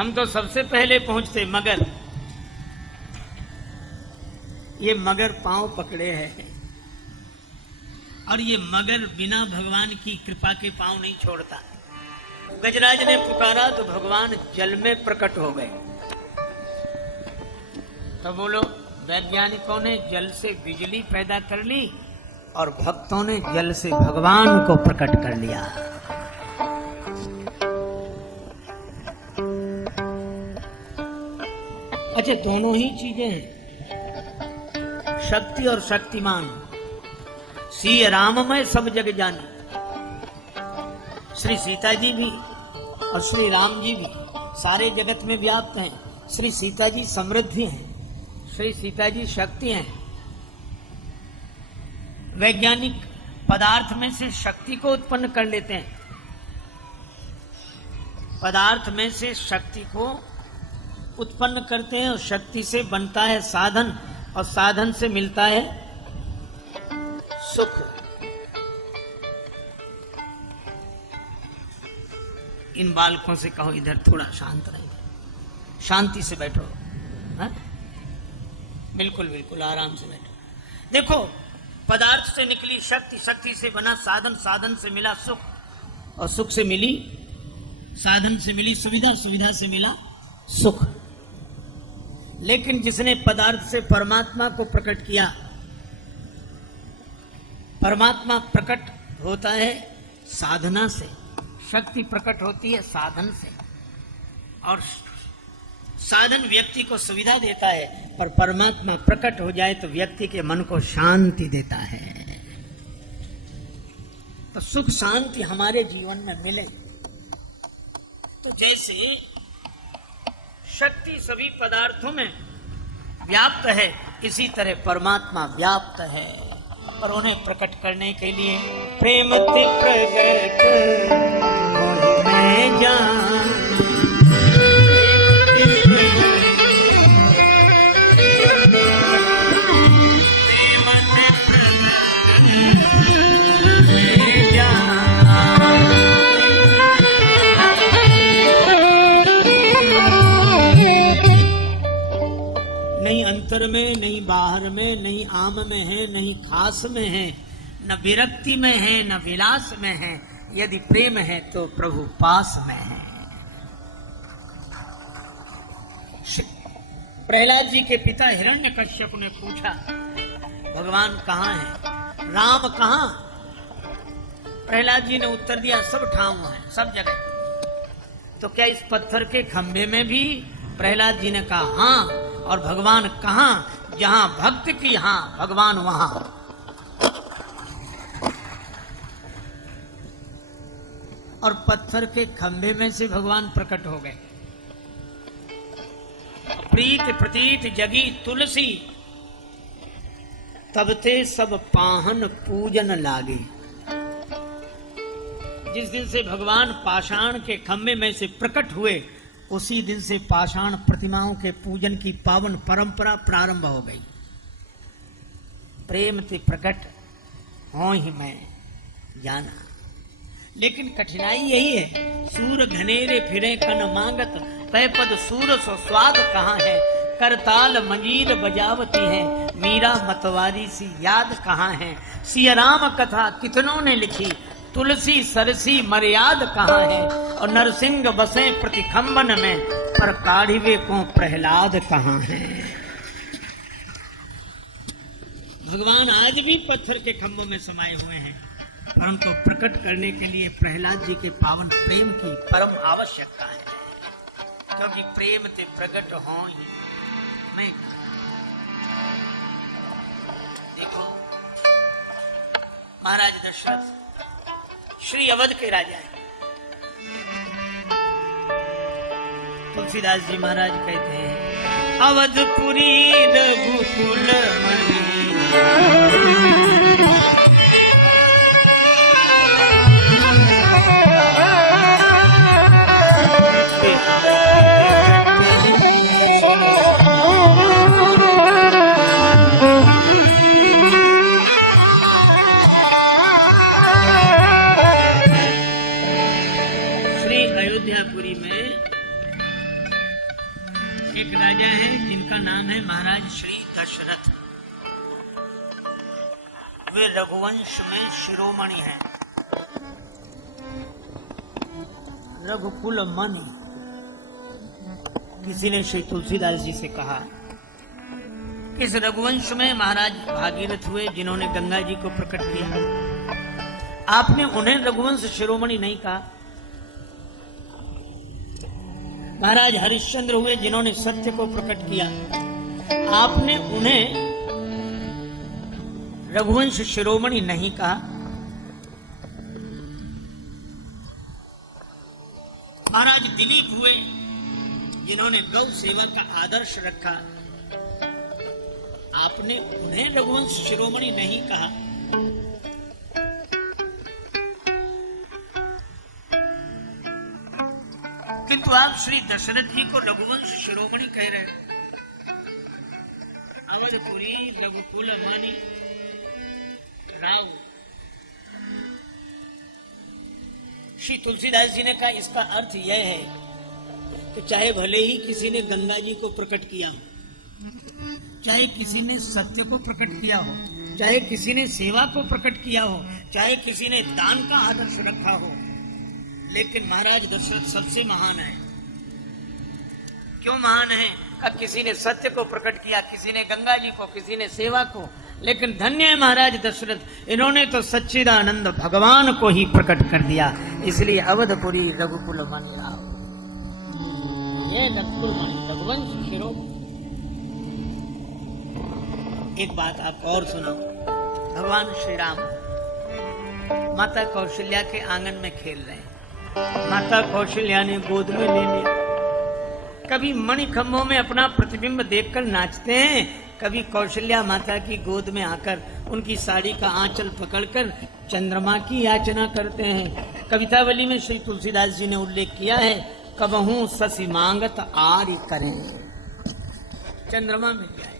हम तो सबसे पहले पहुंचते, मगर ये मगर पांव पकड़े हैं, और ये मगर बिना भगवान की कृपा के पांव नहीं छोड़ता। गजराज ने पुकारा तो भगवान जल में प्रकट हो गए। तो बोलो, वैज्ञानिकों ने जल से बिजली पैदा कर ली और भक्तों ने जल से भगवान को प्रकट कर लिया। अच्छा, दोनों ही चीजें हैं, शक्ति और शक्तिमान। श्री राममय सब जग जानी, श्री सीता जी भी और श्री राम जी भी सारे जगत में व्याप्त हैं। श्री सीता जी समृद्धि हैं, श्री सीता जी शक्ति हैं। वैज्ञानिक पदार्थ में से शक्ति को उत्पन्न कर लेते हैं, पदार्थ में से शक्ति को उत्पन्न करते हैं, और शक्ति से बनता है साधन, और साधन से मिलता है सुख। इन बालकों से कहो इधर थोड़ा शांत रहिए, शांति से बैठो। हाँ? बिल्कुल बिल्कुल आराम से बैठो। देखो, पदार्थ से निकली शक्ति, शक्ति से बना साधन, साधन से मिला सुख, और सुख से मिली, साधन से मिली सुविधा, सुविधा से मिला सुख। लेकिन जिसने पदार्थ से परमात्मा को प्रकट किया, परमात्मा प्रकट होता है साधना से, शक्ति प्रकट होती है साधन से, और साधन व्यक्ति को सुविधा देता है, पर परमात्मा प्रकट हो जाए तो व्यक्ति के मन को शांति देता है। तो सुख शांति हमारे जीवन में मिले, तो जैसे शक्ति सभी पदार्थों में व्याप्त है, इसी तरह परमात्मा व्याप्त है, और उन्हें प्रकट करने के लिए प्रेम ते प्रगट मैं जान, नहीं अंतर में, नहीं बाहर में, नहीं आम में है, नहीं खास में है, न विरक्ति में है, न विलास में है। यदि प्रेम है तो प्रभु पास में है। प्रहलाद जी के पिता हिरण्यकश्यप ने पूछा, भगवान कहाँ है, राम कहाँ? प्रहलाद जी ने उत्तर दिया, सब ठाव है, सब जगह। तो क्या इस पत्थर के खंभे में भी? प्रहलाद जी ने कहा हाँ। और भगवान कहाँ? जहां भक्त की हाँ, भगवान वहां। और पत्थर के खंभे में से भगवान प्रकट हो गए। प्रीत प्रतीत जगी तुलसी, तब ते सब पाहन पूजन लागे। जिस दिन से भगवान पाषाण के खंभे में से प्रकट हुए, उसी दिन से पाषाण प्रतिमाओं के पूजन की पावन परंपरा प्रारंभ हो गई। प्रेम ते प्रकट हो ही मैं जाना। लेकिन कठिनाई यही है, सूर घनेरे फिरे कन मांगत, तय पद सूर सो स्वाद कहाँ है। करताल मंजीर बजावती है, मीरा मतवारी सी याद कहाँ है। सिया राम कथा कितनों ने लिखी, तुलसी सरसी मर्याद कहाँ है। और नरसिंह बसे प्रतिखंबन में, पर काढ़िवे को प्रहलाद कहाँ है। भगवान आज भी पत्थर के खंभों में समाये हुए हैं, पर उनको प्रकट करने के लिए प्रहलाद जी के पावन प्रेम की परम आवश्यकता है। क्योंकि प्रेम ते प्रकट हो ही मैं। देखो, महाराज दशरथ श्री अवध के राजा हैं। तुलसीदास जी महाराज कहते हैं, अवधपुरी रघुकुल मणि, एक राजा है जिनका नाम है महाराज श्री दशरथ। वे रघुवंश में शिरोमणि हैं, रघुकुल मणि। किसी ने श्री तुलसीदास जी से कहा कि इस रघुवंश में महाराज भागीरथ हुए जिन्होंने गंगा जी को प्रकट किया। आपने उन्हें रघुवंश शिरोमणि नहीं कहा। महाराज हरिश्चंद्र हुए जिन्होंने सत्य को प्रकट किया। आपने उन्हें रघुवंश शिरोमणि नहीं कहा। महाराज दिलीप हुए जिन्होंने गौ सेवा का आदर्श रखा। आपने उन्हें रघुवंश शिरोमणि नहीं कहा। किंतु आप श्री दशरथ जी को रघुवंश शिरोमणि कह रहे हैं। अवधपुरी रघुकुल मणि राव। श्री तुलसीदास जी ने कहा इसका अर्थ यह है कि चाहे भले ही किसी ने गंगा जी को प्रकट किया हो, चाहे किसी ने सत्य को प्रकट किया हो, चाहे किसी ने सेवा को प्रकट किया हो, चाहे किसी ने दान का आदर्श रखा हो, लेकिन महाराज दशरथ सबसे महान है। क्यों महान है? किसी ने सत्य को प्रकट किया, किसी ने गंगा जी को, किसी ने सेवा को, लेकिन धन्य है महाराज दशरथ, इन्होंने तो सच्चिदानंद भगवान को ही प्रकट कर दिया। इसलिए अवधपुरी रघुकुल मणि राव। ये रघुकुल मणि रघुवंश शिरो। एक बात आप और सुनो। भगवान श्री राम माता कौशल्या के आंगन में खेल रहे हैं। माता कौशल्या ने गोद में ले लिया। कभी मणिखंभों में अपना प्रतिबिंब देखकर नाचते हैं, कभी कौशल्या माता की गोद में आकर उनकी साड़ी का आंचल पकड़कर चंद्रमा की याचना करते हैं। कवितावली में श्री तुलसीदास जी ने उल्लेख किया है, कबहू ससी मांगत आरी करें, चंद्रमा मिल जाए।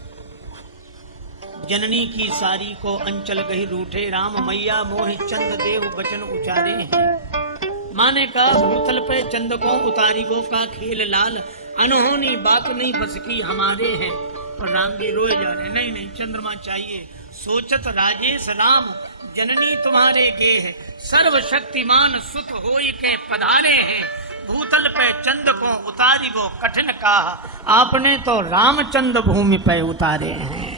जननी की सारी को अंचल गही रूठे, राम मैया मोहि चंद देव बचन उचारे हैं। माने का भूतल पे चंद को उतारी गो का खेल लाल, अनहोनी बात नहीं बस की हमारे हैं। पर राम जी रोए जा रहे, नहीं नहीं चंद्रमा चाहिए। सोचत राजेश राम जननी तुम्हारे गे है, सर्वशक्तिमान सुत होई के पधारे हैं। भूतल पे चंद को उतारी गो कठिन कहा, आपने तो रामचंद भूमि पे उतारे हैं।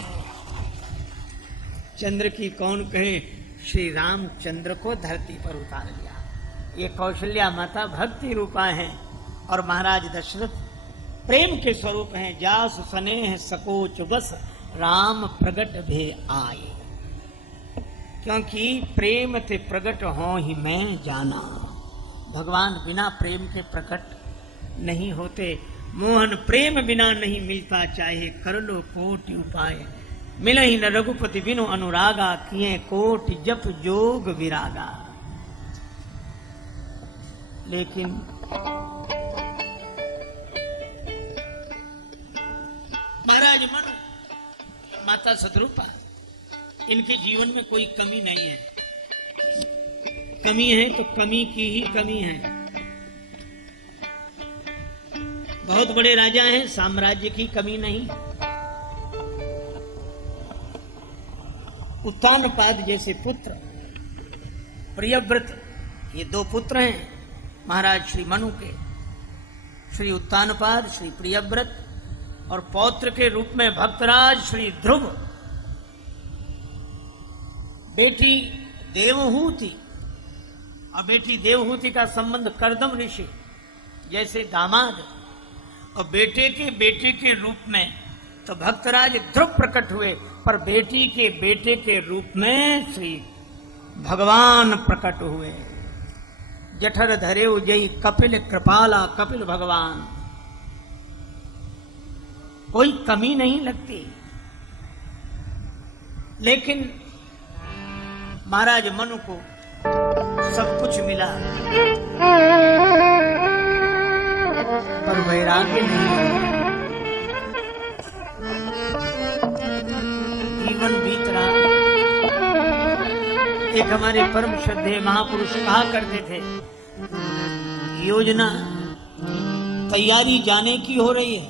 चंद्र की कौन कहे, श्री रामचंद्र को धरती पर उतार लिया। ये कौशल्या माता भक्ति रूपा है और महाराज दशरथ प्रेम के स्वरूप हैं। जास स्नेह सकोच बस राम प्रगट भे आए, क्योंकि प्रेम ते प्रगट हो ही मैं जाना। भगवान बिना प्रेम के प्रकट नहीं होते। मोहन प्रेम बिना नहीं मिलता, चाहे कर लो कोटि उपाय। मिल ही न रघुपति बिनु अनुरागा, किए कोटि जप जोग विरागा। लेकिन महाराज मनु, माता शत्रुपा, इनके जीवन में कोई कमी नहीं है। कमी है तो कमी की ही कमी है। बहुत बड़े राजा हैं, साम्राज्य की कमी नहीं। उत्तानपाद जैसे पुत्र, प्रियव्रत, ये दो पुत्र हैं महाराज श्री मनु के, श्री उत्तानपाद, श्री प्रियव्रत, और पौत्र के रूप में भक्तराज श्री ध्रुव। बेटी देवहूति, और बेटी देवहूति का संबंध करदम ऋषि जैसे दामाद, और बेटे के रूप में तो भक्तराज ध्रुव प्रकट हुए, पर बेटी के बेटे के रूप में श्री भगवान प्रकट हुए। जठर धरे जय कपिल कृपाला, कपिल भगवान। कोई कमी नहीं लगती। लेकिन महाराज मनु को सब कुछ मिला, पर वैराग्य नहीं। जीवन बीत रहा। एक हमारे परम श्रद्धेय महापुरुष कहा करते थे, योजना तैयारी जाने की हो रही है,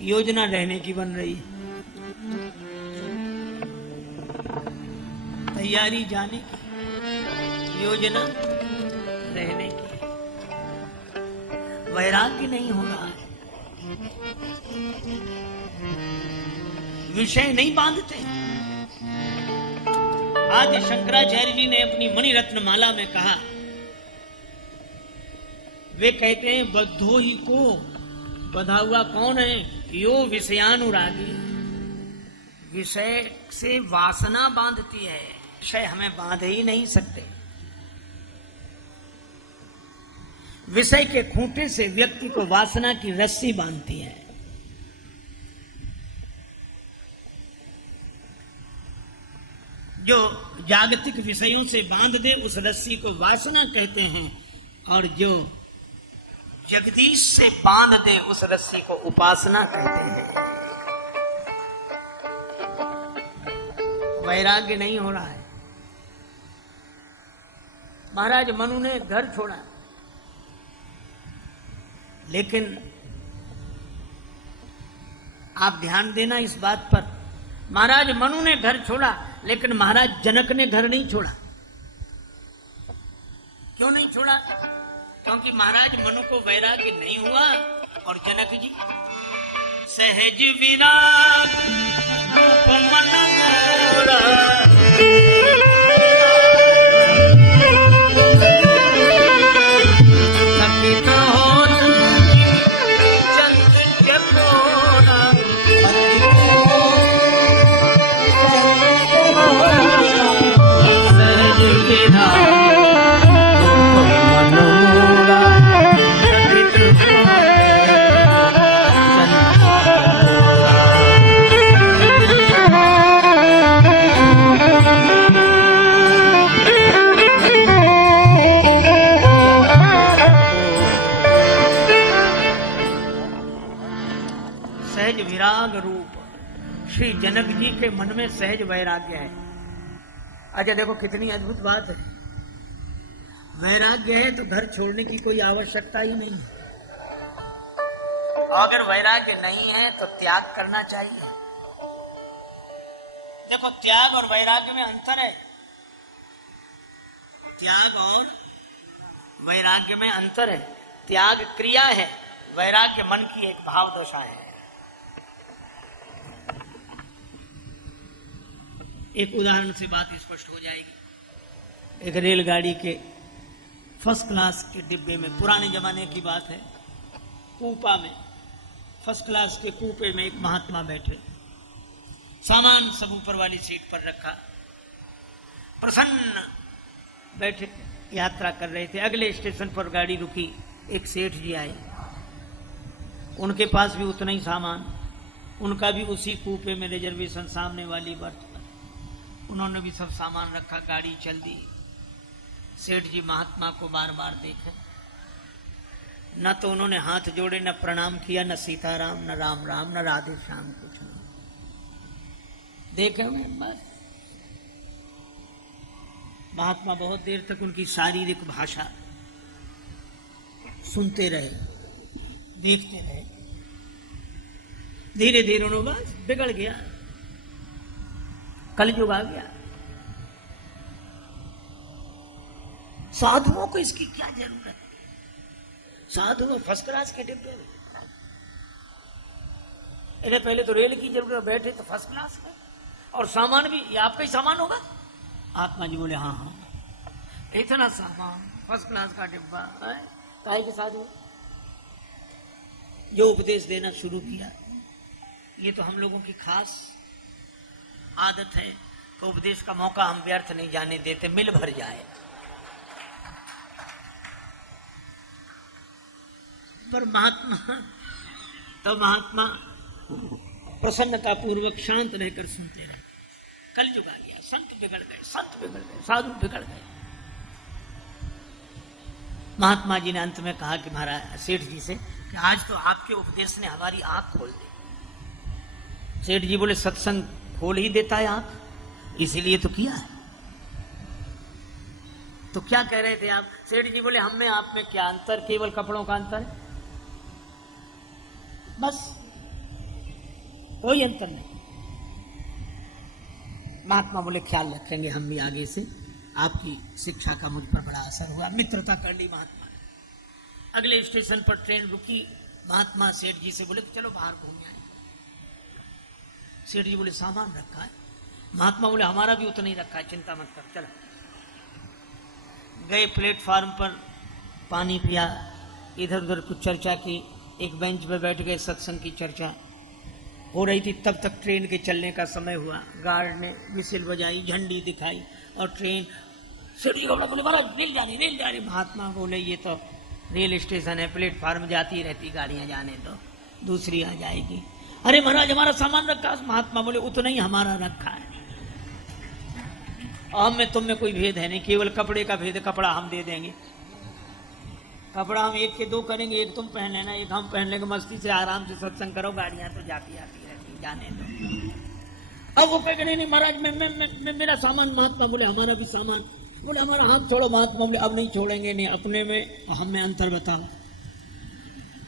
योजना रहने की बन रही है, तैयारी जाने की, योजना रहने की। वैराग्य नहीं हो रहा है, विषय नहीं बांधते। आज शंकराचार्य जी ने अपनी मणि रत्न माला में कहा, वे कहते हैं बद्धो ही को, बधा हुआ कौन है? यो विषयानुरागी, विषय से वासना बांधती है, विषय हमें बांध ही नहीं सकते। विषय के खूंटे से व्यक्ति को वासना की रस्सी बांधती है। जो जागतिक विषयों से बांध दे उस रस्सी को वासना कहते हैं, और जो जगदीश से बांध दे उस रस्सी को उपासना कहते हैं। वैराग्य नहीं हो रहा है। महाराज मनु ने घर छोड़ा, लेकिन आप ध्यान देना इस बात पर, महाराज मनु ने घर छोड़ा, लेकिन महाराज जनक ने घर नहीं छोड़ा। क्यों नहीं छोड़ा? क्योंकि महाराज मनु को वैराग्य नहीं हुआ, और जनक जी सहज विराग मन मोरा, सकित होत चंद्र के मोरा, सहज विराग विराग रूप श्री जनक जी के मन में सहज वैराग्य है। अच्छा देखो कितनी अद्भुत बात है, वैराग्य है तो घर छोड़ने की कोई आवश्यकता ही नहीं। अगर वैराग्य नहीं है तो त्याग करना चाहिए। देखो त्याग और वैराग्य में अंतर है, त्याग और वैराग्य में अंतर है। त्याग क्रिया है, वैराग्य मन की एक भाव दशा है। एक उदाहरण से बात स्पष्ट हो जाएगी। एक रेलगाड़ी के फर्स्ट क्लास के डिब्बे में, पुराने जमाने की बात है, कूपा में, फर्स्ट क्लास के कूपे में एक महात्मा बैठे, सामान सब ऊपर वाली सीट पर रखा, प्रसन्न बैठे यात्रा कर रहे थे। अगले स्टेशन पर गाड़ी रुकी, एक सेठ जी आए, उनके पास भी उतना ही सामान, उनका भी उसी कूपे में रिजर्वेशन, सामने वाली बर्थ, उन्होंने भी सब सामान रखा, गाड़ी चल दी। सेठ जी महात्मा को बार बार देखे, न तो उन्होंने हाथ जोड़े, न प्रणाम किया, न सीताराम, न राम राम, न राधे श्याम, कुछ नहीं देखे हुए बस। महात्मा बहुत देर तक उनकी शारीरिक भाषा सुनते रहे, देखते रहे। धीरे धीरे उन्होंने बस बिगड़ गया, कलयुग आ गया। साधुओं को इसकी क्या जरूरत है? साधु फर्स्ट क्लास के डिब्बे में, इन्हें पहले तो रेल की जरूरत, बैठे तो फर्स्ट क्लास में, और सामान भी ये आपका ही सामान होगा। आत्मा जी बोले हाँ हाँ, इतना सामान, फर्स्ट क्लास का डिब्बा, काहे के साधु? जो उपदेश देना शुरू किया, ये तो हम लोगों की खास आदत है कि उपदेश का मौका हम व्यर्थ नहीं जाने देते, मिल भर जाए। पर महात्मा प्रसन्नता पूर्वक शांत रहकर सुनते रहे। कलयुग आ गया, संत बिगड़ गए, साधु बिगड़ गए। महात्मा जी ने अंत में कहा कि महाराज सेठ जी से कि आज तो आपके उपदेश ने हमारी आंख खोल दी। सेठ जी बोले सत्संग खोल ही देता है आंख, इसीलिए तो किया है। तो क्या कह रहे थे आप? सेठ जी बोले हम में आप में क्या अंतर, केवल कपड़ों का अंतर है बस। कोई अंतर नहीं। महात्मा बोले ख्याल रखेंगे हम भी आगे से, आपकी शिक्षा का मुझ पर बड़ा असर हुआ। मित्रता कर ली महात्मा ने। अगले स्टेशन पर ट्रेन रुकी, महात्मा सेठ जी से बोले चलो बाहर घूम आए। सेठ जी बोले सामान रखा है। महात्मा बोले हमारा भी उतना ही रखा है, चिंता मत कर, चलो। गए प्लेटफार्म पर, पानी पिया, इधर उधर कुछ चर्चा की, एक बेंच पे बैठ गए, सत्संग की चर्चा हो रही थी। तब तक ट्रेन के चलने का समय हुआ। गार्ड ने विसिल बजाई, झंडी दिखाई और ट्रेन सीढ़ी बोले महाराज रेल जा रही। महात्मा बोले ये तो रेल स्टेशन है, प्लेटफार्म जाती रहती गाड़ियां, जाने दो, दूसरी आ जाएगी। अरे महाराज हमारा सामान रखा। महात्मा बोले उतना ही हमारा रखा है, हम में तुम में कोई भेद है नहीं, केवल कपड़े का भेद, कपड़ा हम दे देंगे। कपड़ा हम एक के दो करेंगे, एक तुम पहन लेना, एक हम पहन लेंगे, मस्ती से आराम से सत्संग करो, गाड़ियां तो जाती आती रहती, जाने दो। अब वो कह नहीं महाराज मैं मेरा सामान। महात्मा बोले हमारा भी सामान। बोले हमारा हाथ छोड़ो। महात्मा बोले अब नहीं छोड़ेंगे, नहीं अपने में और हम में अंतर बताओ,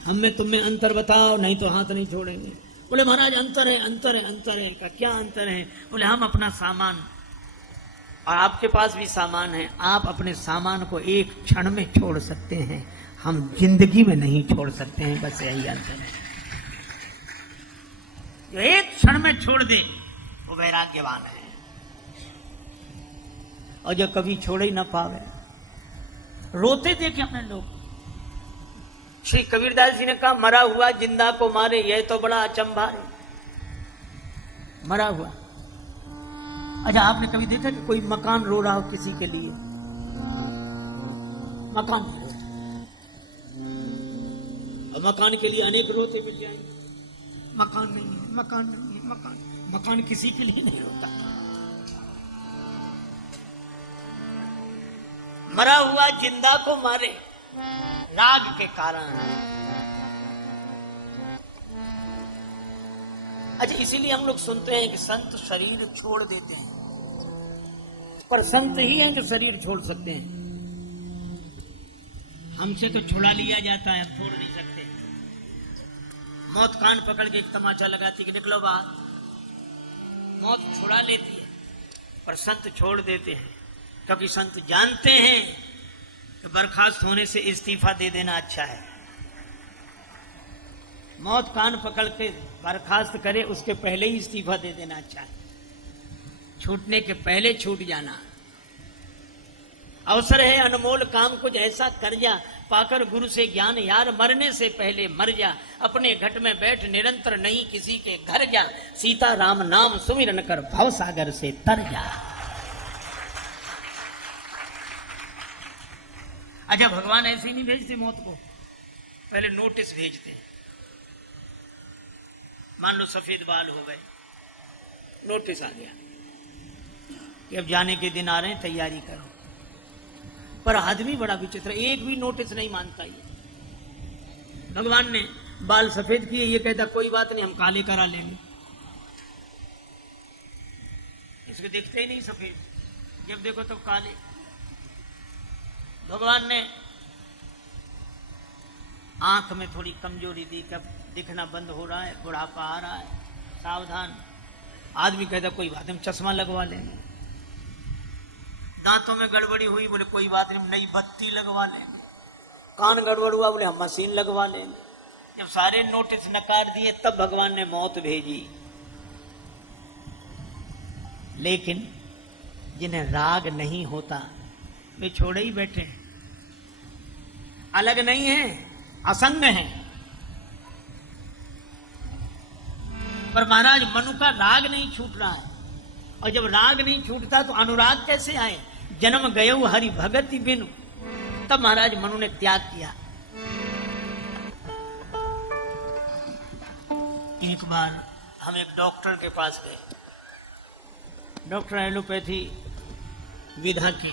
हम में तुम में अंतर बताओ, नहीं तो हाथ नहीं छोड़ेंगे। बोले महाराज अंतर है, अंतर है, अंतर है। का क्या अंतर है? बोले हम अपना सामान और आपके पास भी सामान है, आप अपने सामान को एक क्षण में छोड़ सकते हैं, हम जिंदगी में नहीं छोड़ सकते हैं, बस यही अंतर है। जो एक क्षण में छोड़ दे वो वैराग्यवान है, और जो कभी छोड़ ही ना पावे, रोते देखे अपने लोग। श्री कबीरदास जी ने कहा मरा हुआ जिंदा को मारे, यह तो बड़ा अचंभा है। मरा हुआ, अच्छा आपने कभी देखा कि कोई मकान रो रहा हो किसी के लिए? मकान नहीं रोता, और मकान के लिए अनेक रोते मिल जाएंगे। मकान नहीं है, मकान नहीं है, मकान किसी के लिए नहीं रोता। मरा हुआ जिंदा को मारे, राग के कारण। अच्छा इसीलिए हम लोग सुनते हैं कि संत शरीर छोड़ देते हैं, पर संत ही हैं जो शरीर छोड़ सकते हैं। हमसे तो छुड़ा लिया जाता है, हम छोड़ नहीं सकते। मौत कान पकड़ के एक तमाचा लगाती कि निकलो बाहर, मौत छुड़ा लेती है, पर संत छोड़ देते हैं, क्योंकि संत जानते हैं कि बर्खास्त होने से इस्तीफा दे देना अच्छा है। मौत कान पकड़ के बर्खास्त करे उसके पहले ही इस्तीफा दे देना अच्छा है, छूटने के पहले छूट जाना। अवसर है अनमोल काम कुछ ऐसा कर जा, पाकर गुरु से ज्ञान यार, मरने से पहले मर जा, अपने घट में बैठ निरंतर नहीं किसी के घर जा, सीता राम नाम सुमिरन कर भव सागर से तर जा। अच्छा भगवान ऐसे ही नहीं भेजते मौत को, पहले नोटिस भेजते हैं। मान लो सफेद बाल हो गए, नोटिस आ गया कि अब जाने के दिन आ रहे हैं, तैयारी करो। पर आदमी बड़ा विचित्र, एक भी नोटिस नहीं मानता। ये भगवान ने बाल सफेद किए, ये कहता कोई बात नहीं हम काले करा लेंगे। इसको देखते ही नहीं सफेद, जब देखो तो काले। भगवान ने आंख में थोड़ी कमजोरी दी, कब दिखना बंद हो रहा है, बुढ़ापा आ रहा है, सावधान। आदमी कहता कोई बात नहीं चश्मा लगवा लेंगे। दांतों में गड़बड़ी हुई, बोले कोई बात नहीं नई बत्ती लगवा लेंगे। कान गड़बड़ हुआ, बोले हम मशीन लगवा लेंगे। जब सारे नोटिस नकार दिए तब भगवान ने मौत भेजी। लेकिन जिन्हें राग नहीं होता वे छोड़े ही बैठे हैं, अलग नहीं है, असंग है। पर महाराज मनु का राग नहीं छूट रहा है, और जब राग नहीं छूटता तो अनुराग कैसे आए? जन्म गयो हरि भगति बिनु, तब महाराज मनु ने त्याग किया। एक बार हम एक डॉक्टर के पास गए, डॉक्टर एलोपैथी विधा के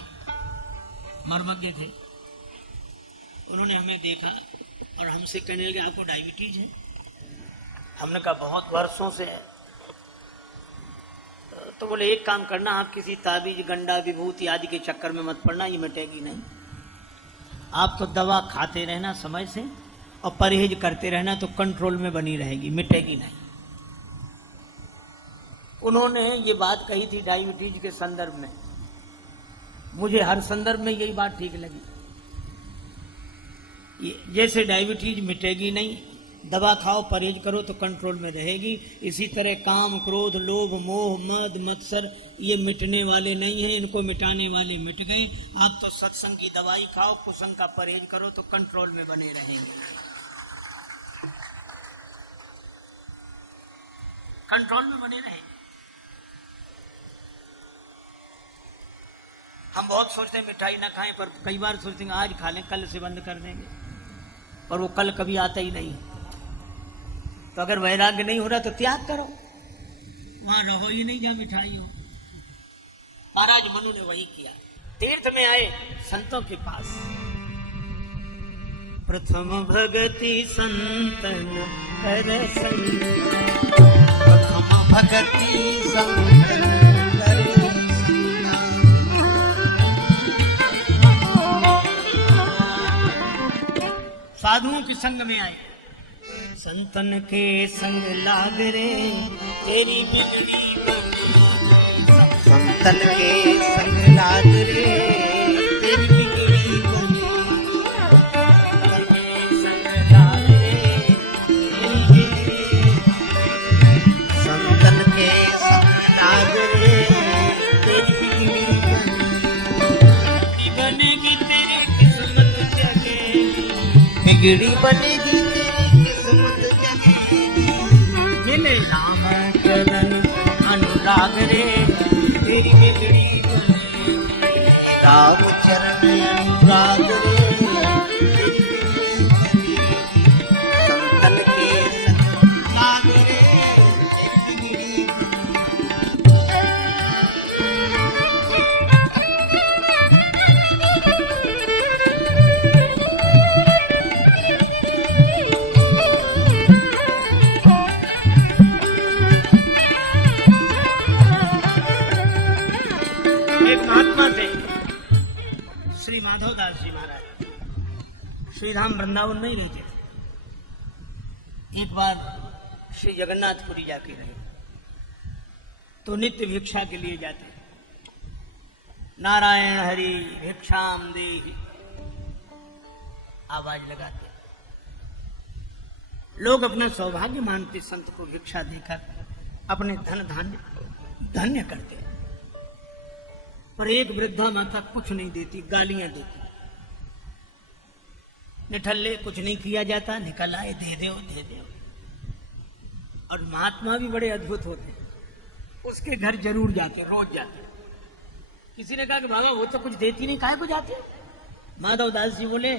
मर्मज्ञ थे। उन्होंने हमें देखा और हमसे कहने लगे आपको डायबिटीज है? हमने कहा बहुत वर्षों से है। तो बोले एक काम करना, आप किसी ताबीज गंडा विभूति आदि के चक्कर में मत पड़ना, ये मिटेगी नहीं। आप तो दवा खाते रहना समय से और परहेज करते रहना, तो कंट्रोल में बनी रहेगी, मिटेगी नहीं। उन्होंने ये बात कही थी डायबिटीज के संदर्भ में। मुझे हर संदर्भ में यही बात ठीक लगी। जैसे डायबिटीज मिटेगी नहीं, दवा खाओ परहेज करो तो कंट्रोल में रहेगी, इसी तरह काम क्रोध लोभ मोह मद मत्सर ये मिटने वाले नहीं हैं, इनको मिटाने वाले मिट गए। आप तो सत्संग की दवाई खाओ, कुसंग का परहेज करो तो कंट्रोल में बने रहेंगे, कंट्रोल में बने रहेंगे। हम बहुत सोचते हैं मिठाई ना खाएं, पर कई बार सोचते हैं आज खा लें कल से बंद कर देंगे, और वो कल कभी आता ही नहीं। तो अगर वैराग्य नहीं हो रहा तो त्याग करो, वहां रहो ही नहीं जहां मिठाई हो। महाराज मनु ने वही किया। तीर्थ में आए संतों के पास, प्रथम भगति संतन कर प्रथम भगति संतन कर साधुओं के संग में आए। संतन के संग लाग रे तेरी बिगड़ी संतन के संग लाग रे तेरी बिगड़ी संग लाग रे संतन के संग लाग रे तेरी बिगड़ी बनेगी तेरी किस्मत जगेगी, बिगड़ी बनेगी राम करण अनुराग रे तेरी बिगड़ी राम चरण अनुराग रे संतन के संग रे श्री माधवदास जी महाराज श्री धाम वृंदावन नहीं रहते थे। एक बार श्री जगन्नाथपुरी जाके रहे तो नित्य भिक्षा के लिए जाते, नारायण हरि भिक्षाम देहि आवाज लगाते। लोग अपना सौभाग्य मानते संत को भिक्षा देकर अपने धन धान्य धन्य करते, पर एक वृद्धा माता कुछ नहीं देती, गालियां देती। निठल्ले कुछ नहीं किया जाता, निकल आए दे दो दे दो। और महात्मा भी बड़े अद्भुत होते, उसके घर जरूर जाते, रोज जाते। किसी ने कहा कि बाबा वो तो कुछ देती नहीं, काहे को जाते? माधव दास जी बोले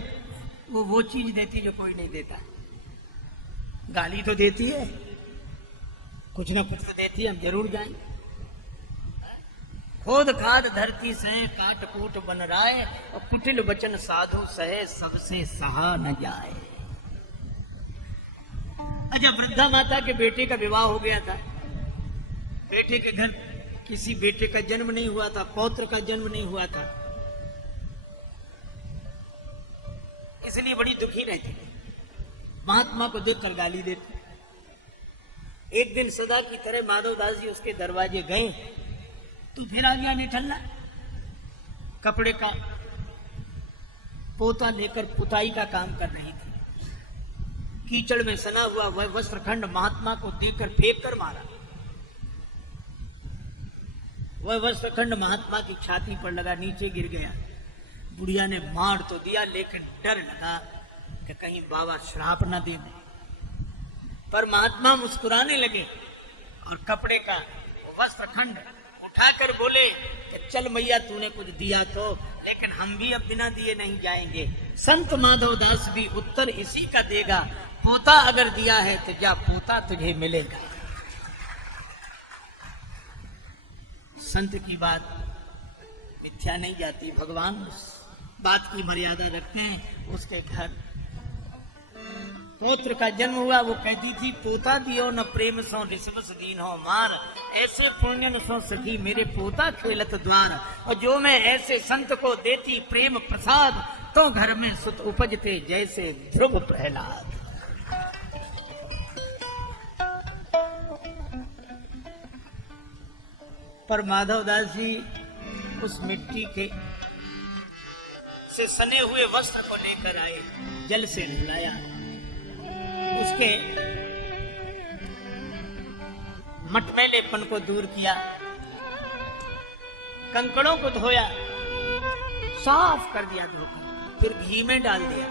वो चीज देती जो कोई नहीं देता। गाली तो देती है, कुछ ना कुछ तो देती है, हम जरूर जाएंगे। खोद खाद धरती से काट कूट बन राय, और कुटिल वचन साधु सहे सबसे सहा न जाए। अच्छा, वृद्धा माता के बेटे का विवाह हो गया था, बेटे के घर किसी बेटे का जन्म नहीं हुआ था, पौत्र का जन्म नहीं हुआ था, इसलिए बड़ी दुखी रहती, महात्मा को देखकर गाली देती। एक दिन सदा की तरह माधवदास जी उसके दरवाजे गए तो फिर आ गया निठल्ला, कपड़े का पोता लेकर पुताई का काम कर रही थी। कीचड़ में सना हुआ वह वस्त्रखंड महात्मा को देकर फेंक कर मारा। वह वस्त्रखंड महात्मा की छाती पर लगा, नीचे गिर गया। बुढ़िया ने मार तो दिया, लेकिन डर लगा कि कहीं बाबा श्राप न दे दे। पर महात्मा मुस्कुराने लगे और कपड़े का वस्त्रखंड उठाकर बोले कि चल मैया तूने कुछ दिया तो, लेकिन हम भी अब बिना दिए नहीं जाएंगे। संत माधवदास भी उत्तर इसी का देगा, पोता अगर दिया है तो जा, पोता तुझे मिलेगा। संत की बात मिथ्या नहीं जाती, भगवान बात की मर्यादा रखते हैं। उसके घर पौत्र का जन्म हुआ, वो कहती थी पोता दियो न प्रेम सो रिसवस दीन हो मार, ऐसे पुण्यन सो सखी मेरे पोता खेलत द्वार। और जो मैं ऐसे संत को देती प्रेम प्रसाद, तो घर में सुत उपजते जैसे ध्रुव प्रहलाद। पर माधवदास जी उस मिट्टी के से सने हुए वस्त्र को लेकर आए, जल से धुलाया, उसके मटमैलेपन को दूर किया, कंकड़ों को धोया, साफ कर दिया धोकर, फिर घी में डाल दिया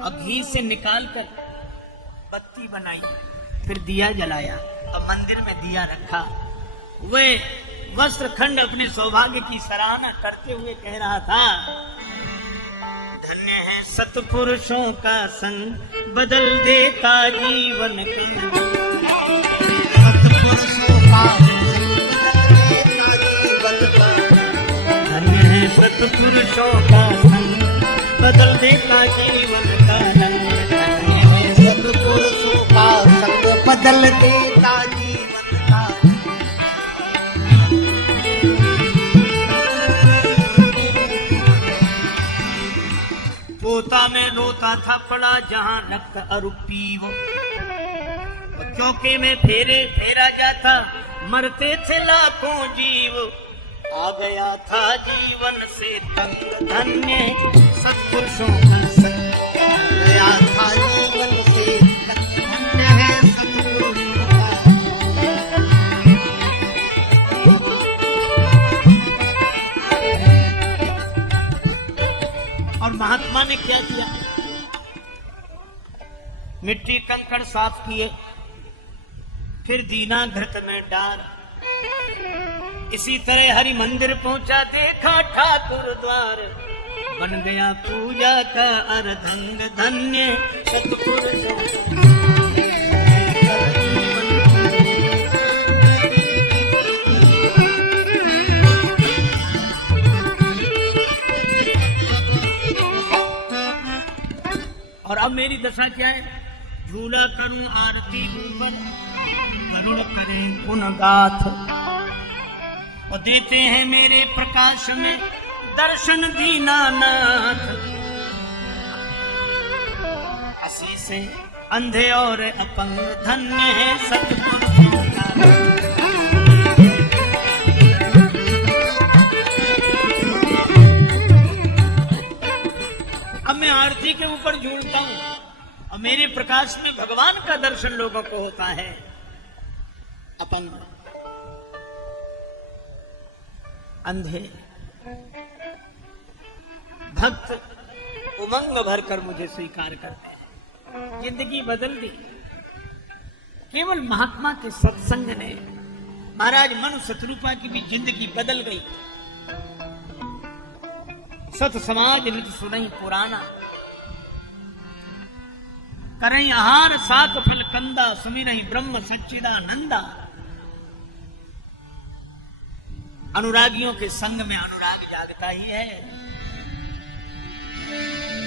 और घी से निकालकर बत्ती बनाई, फिर दिया जलाया और मंदिर में दिया रखा। वे वस्त्र खंड अपने सौभाग्य की सराहना करते हुए कह रहा था, धन्य है सतपुरुषों का संग, बदल देता जीवन के, सतपुरुषों का धन्य है सतपुरुषों का संग, बदल देता जीवन का रंग, धन्य है सतपुरुषों का संग, बदल देता जीवन का। पोता में रोता था पड़ा जहां रक्त अरूपी वो, चौके में फेरे फेरा जाता, मरते थे लाखों जीव, आ गया था जीवन से तंग, धन्य सतपुरुषों का संग, आ गया था जीवन से तंग, धन्य है सतपुरुषों का। और महात्मा ने क्या किया, मिट्टी कंकड़ साफ किए, फिर दीना घृत में डाल, इसी तरह हरि मंदिर पहुंचा, देखा ठाकुर द्वार, बन गया पूजा का अर्धंग, धन्य सतपुरुषों। और अब मेरी दशा क्या है, झूला करूं आरती ऊपर, करुण करे गुणगाथ, और देते हैं मेरे प्रकाश में दर्शन दीनानाथ, हंसी से अंधे और अपंग, धन्य है सतपुरुषों का। अब मैं आरती के ऊपर झूलता हूं और मेरे प्रकाश में भगवान का दर्शन लोगों को होता है। अपंग, अंधे, भक्त उमंग भरकर मुझे स्वीकार करते हैं। जिंदगी बदल दी केवल महात्मा के सत्संग ने। महाराज मनु शत्रुपा की भी जिंदगी बदल गई। सत समाज नित सुनई पुराना, करई आहार साक फल कंदा, सुमिरई ब्रह्म सच्चिदानंदा। अनुरागियों के संग में अनुराग जागता ही है।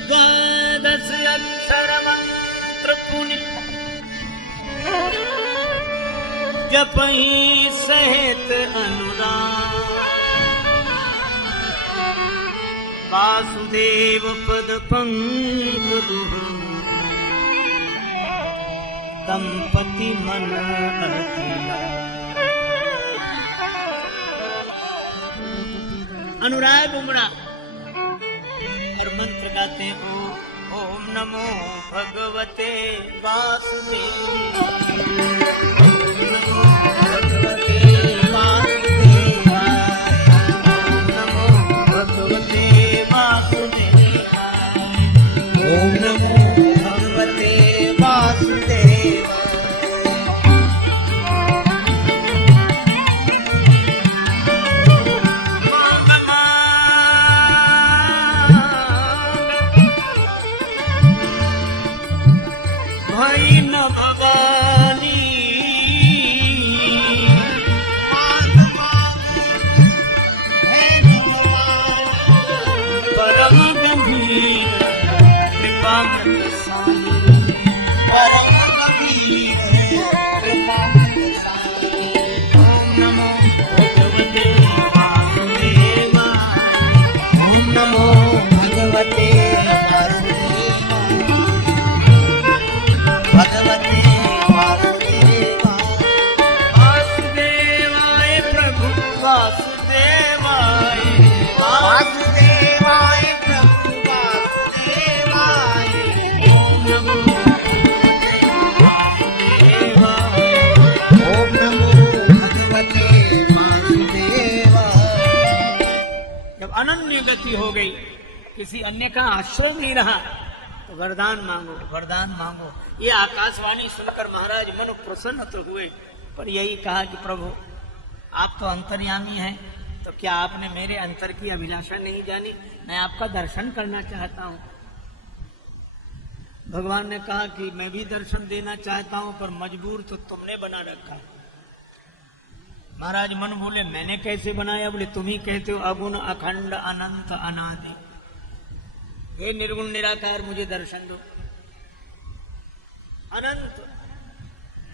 द्वादश अक्षर मंत्र पुनि जपहि सहित अनुराग, वासुदेव पद पंकज दंपति मन अनुराग उमड़ा और मंत्र गाते हैं ओम नमो भगवते वासुदेव, ओम नमो भगवते वासुदेवाय, ओम नमो भगवते वासुदेवाय, ओम नमो भगवते वासुदेवाय। भई न भगा गति हो गई, किसी अन्य का आश्रय नहीं रहा, तो वरदान मांगो, वरदान मांगो। ये आकाशवाणी सुनकर महाराज मन प्रसन्न तो हुए, पर यही कहा कि प्रभु आप तो अंतर्यामी हैं, तो क्या आपने मेरे अंतर की अभिलाषा नहीं जानी? मैं आपका दर्शन करना चाहता हूँ। भगवान ने कहा कि मैं भी दर्शन देना चाहता हूँ, पर मजबूर तो तुमने बना रखा। महाराज मन बोले मैंने कैसे बनाया? बोले तुम ही कहते हो अगुण अखंड अनंत अनादि, हे निर्गुण निराकार मुझे दर्शन दो, अनंत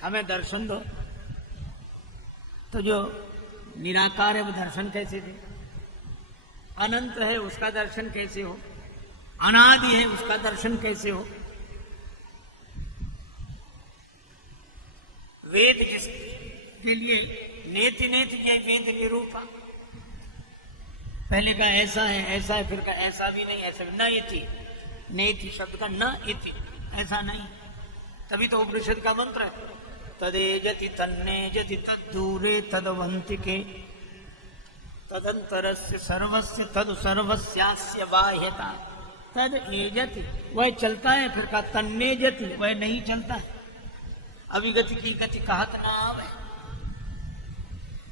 हमें दर्शन दो। तो जो निराकार है वो दर्शन कैसे दे? अनंत है उसका दर्शन कैसे हो? अनादि है उसका दर्शन कैसे हो? वेद जिसके लिए नेति नेति ये वेद निरूपा, पहले का ऐसा है फिर का ऐसा भी नहीं, ऐसा भी न इति, नेति शब्द का न इति, ऐसा नहीं। तभी तो उपनिषद का मंत्र है तदेजति तन्नेजति तद्दूरे तदवंतिके तदंतरस्य सर्वस्य तद सर्वस्यास्य बाह्यता। तद एजति वह चलता है, फिर का तन्नेजति वह नहीं चलता है, अविगति की गति कहत ना आवे।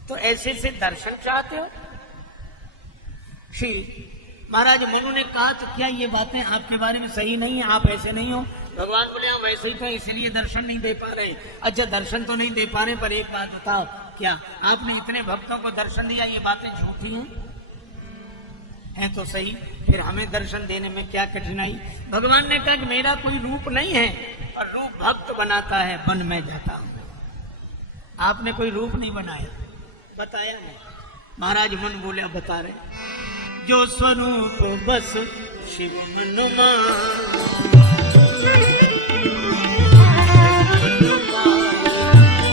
तो ऐसे से दर्शन चाहते हो? श्री महाराज मनु ने कहा तो क्या ये बातें आपके बारे में सही नहीं है? आप ऐसे नहीं हो। भगवान बोले हम वैसे ही तो इसलिए दर्शन नहीं दे पा रहे। अच्छा दर्शन तो नहीं दे पा रहे, पर एक बात बताओ, क्या आपने इतने भक्तों को दर्शन दिया, ये बातें झूठी हैं? तो सही, फिर हमें दर्शन देने में क्या कठिनाई? भगवान ने कहा कि मेरा कोई रूप नहीं है, और रूप भक्त बनाता है, बन में जाता हूं। आपने कोई रूप नहीं बनाया, बताया नहीं। महाराज मन बोले अब बता रहे, जो स्वरूप बस शिव मनुमा,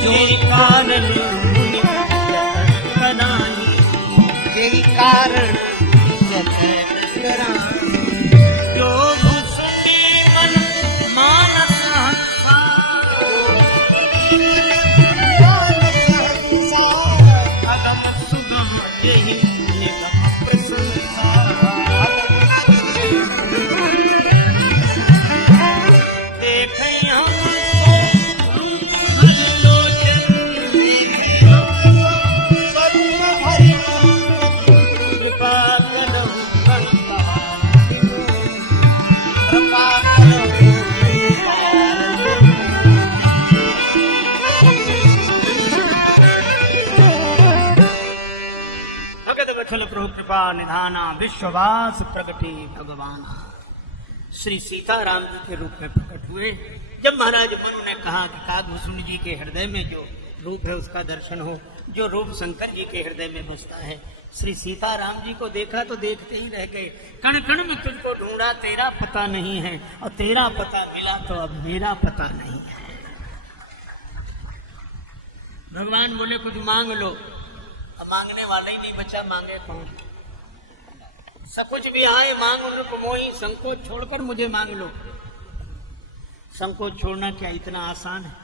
जो कारण यही कारण जो भूषणे मन मानस अगम सुगम यही निगम प्रशंसा। देखें प्रभु कृपा निधाना विश्ववास प्रगटे भगवान। श्री सीताराम जी के रूप में प्रकट हुए। जब महाराज मनु ने कहा कि कागभूषण जी के हृदय में जो रूप है उसका दर्शन हो, जो रूप शंकर जी के हृदय में बसता है, श्री सीताराम जी को देखा तो देखते ही रह गए। कण कण में तुझको ढूंढा, तेरा पता नहीं है, और तेरा पता मिला तो अब मेरा पता नहीं है। भगवान बोले कुछ मांग लो, अब मांगने वाला ही नहीं बचा, मांगे कौन? सकुच भी आए मांग उनको मोही, संकोच छोड़कर मुझे मांग लो। संकोच छोड़ना क्या इतना आसान है?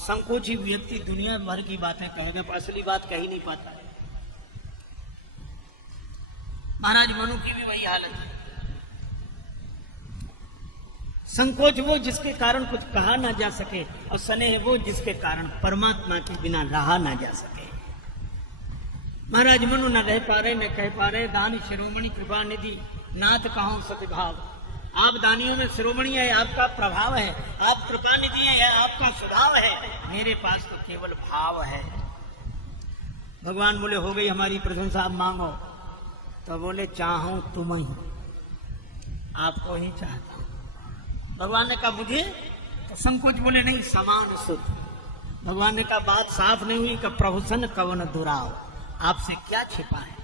संकोची व्यक्ति दुनिया भर की बातें कहेगा, असली बात कह ही नहीं पाता। महाराज मनु की भी वही हालत है। संकोच वो जिसके कारण कुछ कहा ना जा सके, और स्नेह वो जिसके कारण परमात्मा के बिना रहा ना जा सके। महाराज मनु न रह पा रहे न कह पा रहे, दान शिरोमणि कृपा निधि नाथ कहो सद्भाव। आप दानियों में शिरोमणि है, आपका प्रभाव है, आप कृपा निधि है, आपका स्वभाव है, मेरे पास तो केवल भाव है। भगवान बोले हो गई हमारी प्रशंसा, आप मांगो। तो बोले चाहूं तुम ही, आपको ही चाहता हूं। भगवान ने कहा मुझे? तो संकोच बोले नहीं, समान सुध। भगवान ने कहा बात साफ नहीं हुई कि प्रभुसन कवन दुराव, आपसे क्या छिपा है?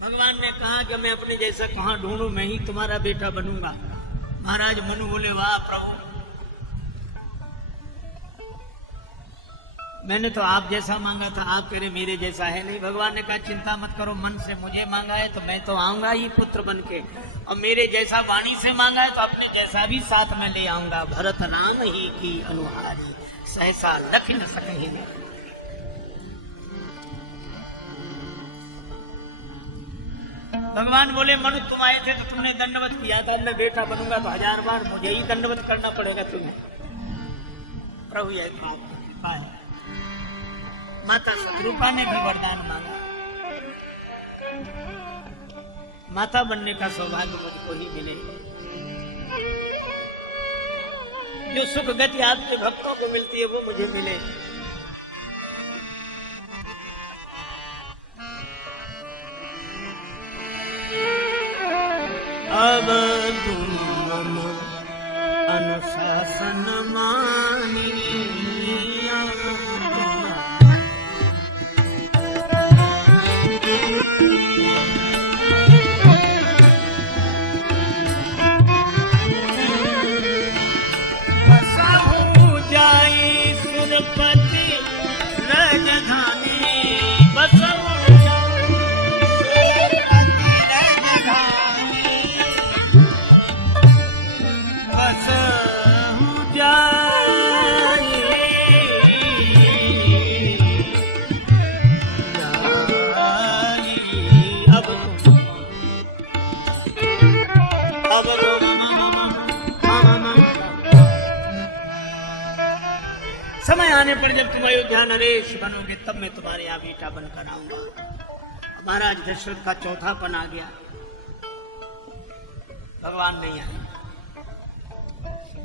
भगवान ने कहा कि मैं अपने जैसा कहां ढूंढूं, मैं ही तुम्हारा बेटा बनूंगा। महाराज मनु बोले वाह प्रभु, मैंने तो आप जैसा मांगा था, आप कह रहे मेरे जैसा है नहीं। भगवान ने कहा चिंता मत करो, मन से मुझे मांगा है तो मैं तो आऊंगा ही पुत्र बन के, और मेरे जैसा वाणी से मांगा है तो अपने जैसा भी साथ में ले आऊंगा। भरत राम ही की अनुहारी, सहसा लख न सके। भगवान बोले मनु तुम आए थे तो तुमने दंडवत किया था, मैं बेटा बनूंगा तो 1000 बार मुझे ही दंडवत करना पड़ेगा तुम्हें। प्रभु यह कृपा है। माता शत्रुपा ने भी वरदान मांगा, माता बनने का सौभाग्य मुझको ही मिले, जो सुख गति आपके भक्तों को मिलती है वो मुझे मिले। अब तुम अनुशासन मानी बसाऊं जाई सुरपति राजधानी, बसाऊं समय आने पर जब तुम अयोध्या नरेश बनोगे तब मैं तुम्हारे यहाँ बेटा बनकर आऊंगा। महाराज दशरथ का चौथापन आ गया, भगवान नहीं आए।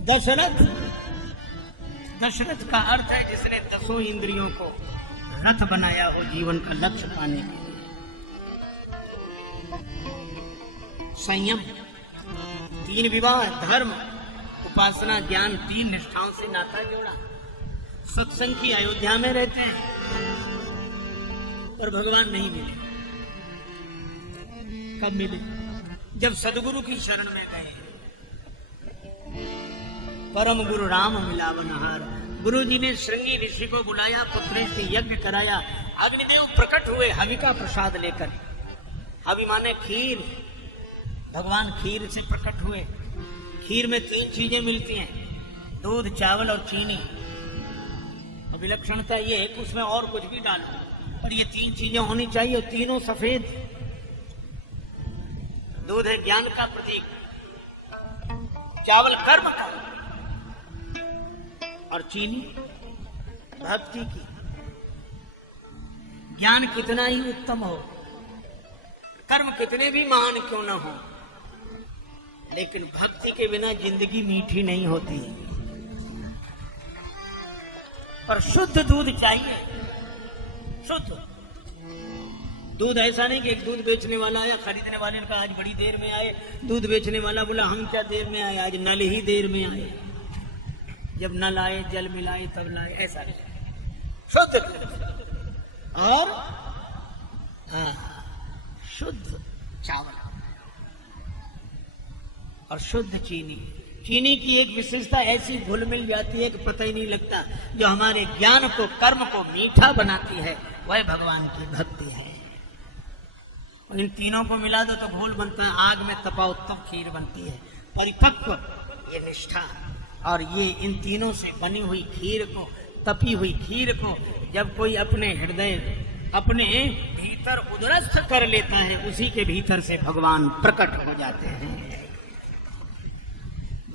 दशरथ, दशरथ का अर्थ है जिसने 10 इंद्रियों को रथ बनाया हो जीवन का लक्ष्य पाने के लिए। संयम, 3 विवाह, धर्म, उपासना, ज्ञान, 3 निष्ठाओं से नाता जोड़ा। सत्संग की अयोध्या में रहते हैं पर भगवान नहीं मिले। कब मिले? जब सदगुरु की शरण में गए। परम गुरु राम मिलावनहार। गुरु जी ने श्रृंगी ऋषि को बुलाया, पुत्री से यज्ञ कराया, अग्निदेव प्रकट हुए हवि का प्रसाद लेकर। हवि माने खीर, भगवान खीर से प्रकट हुए। खीर में 3 चीजें मिलती हैं, दूध, चावल और चीनी। विलक्षणता ये है कि उसमें और कुछ भी डालो, पर ये 3 चीजें होनी चाहिए, तीनों सफेद। दूध है ज्ञान का प्रतीक, चावल कर्म का, और चीनी भक्ति की। ज्ञान कितना ही उत्तम हो, कर्म कितने भी महान क्यों न हो, लेकिन भक्ति के बिना जिंदगी मीठी नहीं होती है। पर शुद्ध दूध चाहिए, शुद्ध दूध। ऐसा नहीं कि एक दूध बेचने वाला आया, खरीदने वाले ने कहा आज बड़ी देर में आए, दूध बेचने वाला बोला हम क्या देर में आए, आज नल ही देर में आए, जब नल आए जल मिलाए तब लाए, ऐसा नहीं। शुद्ध और शुद्ध चावल और शुद्ध चीनी। चीनी की एक विशेषता ऐसी घुल मिल जाती है कि पता ही नहीं लगता। जो हमारे ज्ञान को, कर्म को मीठा बनाती है वह भगवान की भक्ति है। और इन तीनों को मिला दो तो घोल बनता है, आग में तपाओ तब खीर बनती है। परिपक्व ये निष्ठा, और ये इन तीनों से बनी हुई खीर को, तपी हुई खीर को जब कोई अपने हृदय, अपने भीतर उदरस्थ कर लेता है, उसी के भीतर से भगवान प्रकट हो जाते हैं।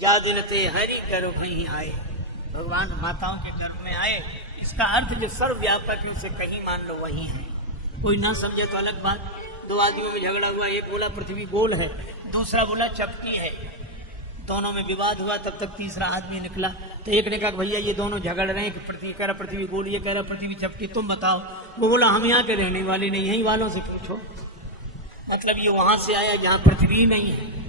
जादिनते हरि करो वहीं आए, भगवान माताओं के गर्भ में आए। इसका अर्थ जो सर्वव्यापक है उसे कहीं मान लो वहीं है। कोई ना समझे तो अलग बात। 2 आदमियों में झगड़ा हुआ, एक बोला पृथ्वी गोल है, दूसरा बोला चपटी है। दोनों में विवाद हुआ, तब तक तीसरा आदमी निकला। तो एक ने कहा भैया ये दोनों झगड़ रहे हैं कि पृथ्वी कह रहा पृथ्वी गोल, ये कह रहा पृथ्वी चपटी, तुम बताओ। वो बोला हम यहाँ के रहने वाले नहीं, यहीं वालों से पूछो। मतलब ये वहां से आया जहाँ पृथ्वी नहीं है।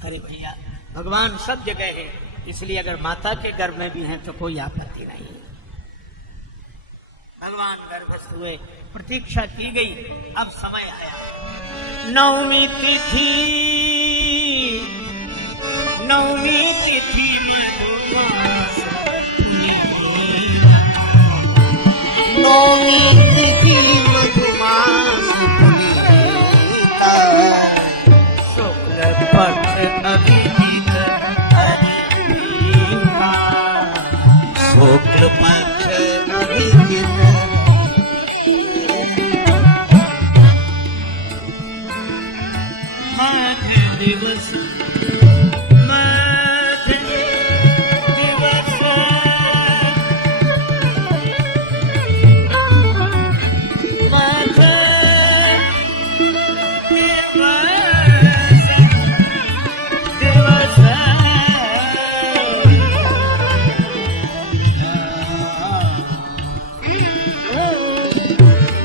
अरे भैया भगवान सब जगह है, इसलिए अगर माता के गर्भ में भी हैं तो कोई आपत्ति नहीं। भगवान गर्भस्थ हुए, प्रतीक्षा की गई, अब समय आया। नवमी तिथि मधुमास, नवमी तिथि मधुमास पुनीता, शुक्ल पक्ष अभिजित हरिका, शुक्ल पक्ष अभिजित। दिवस मत दिवस मत दिवस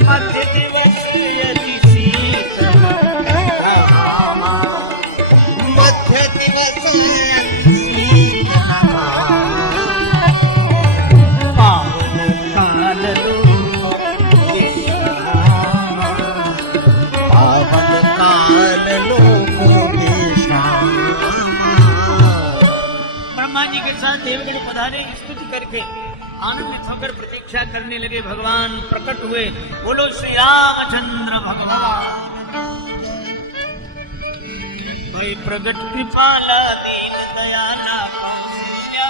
मध्य दिवस यदि शीतल मध्य दिवस ब्रह्मा जी के साथ देवगण पधारे स्तुति करके आनंदित होकर प्रतीक्षा करने लगे। भगवान प्रकट हुए। बोलो श्री रामचंद्र भगवान। कोई प्रगट कृपाला दीन दयाला कौशल्या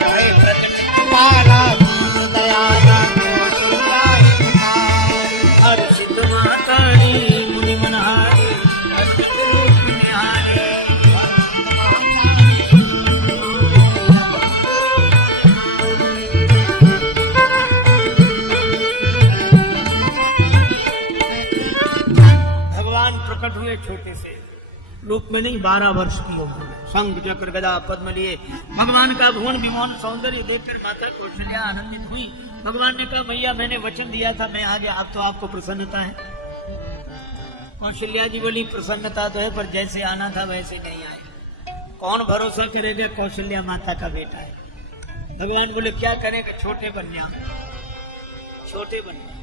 कोई प्रगट कृपाला दीन दयाला कौशल्या हर्षित मातारी मुनि मनहारी अद्भुत रूप निहारी। प्रकट हुए छोटे से रूप में नहीं, 12 वर्ष की उम्र में शंख चक्र गदा पद्म लिए भगवान का भुवन विमान सौंदर्य देखकर माता कौशल्या आनंदित हुई। भगवान ने कहा मैया मैंने वचन दिया था मैं आ गया, अब तो आपको प्रसन्नता है। कौशल्या जी बोली प्रसन्नता तो है पर जैसे आना था वैसे नहीं आए। कौन भरोसा करेगा कौशल्या माता का बेटा है। भगवान बोले क्या करेगा, छोटे बन जाओ, छोटे बन जाओ।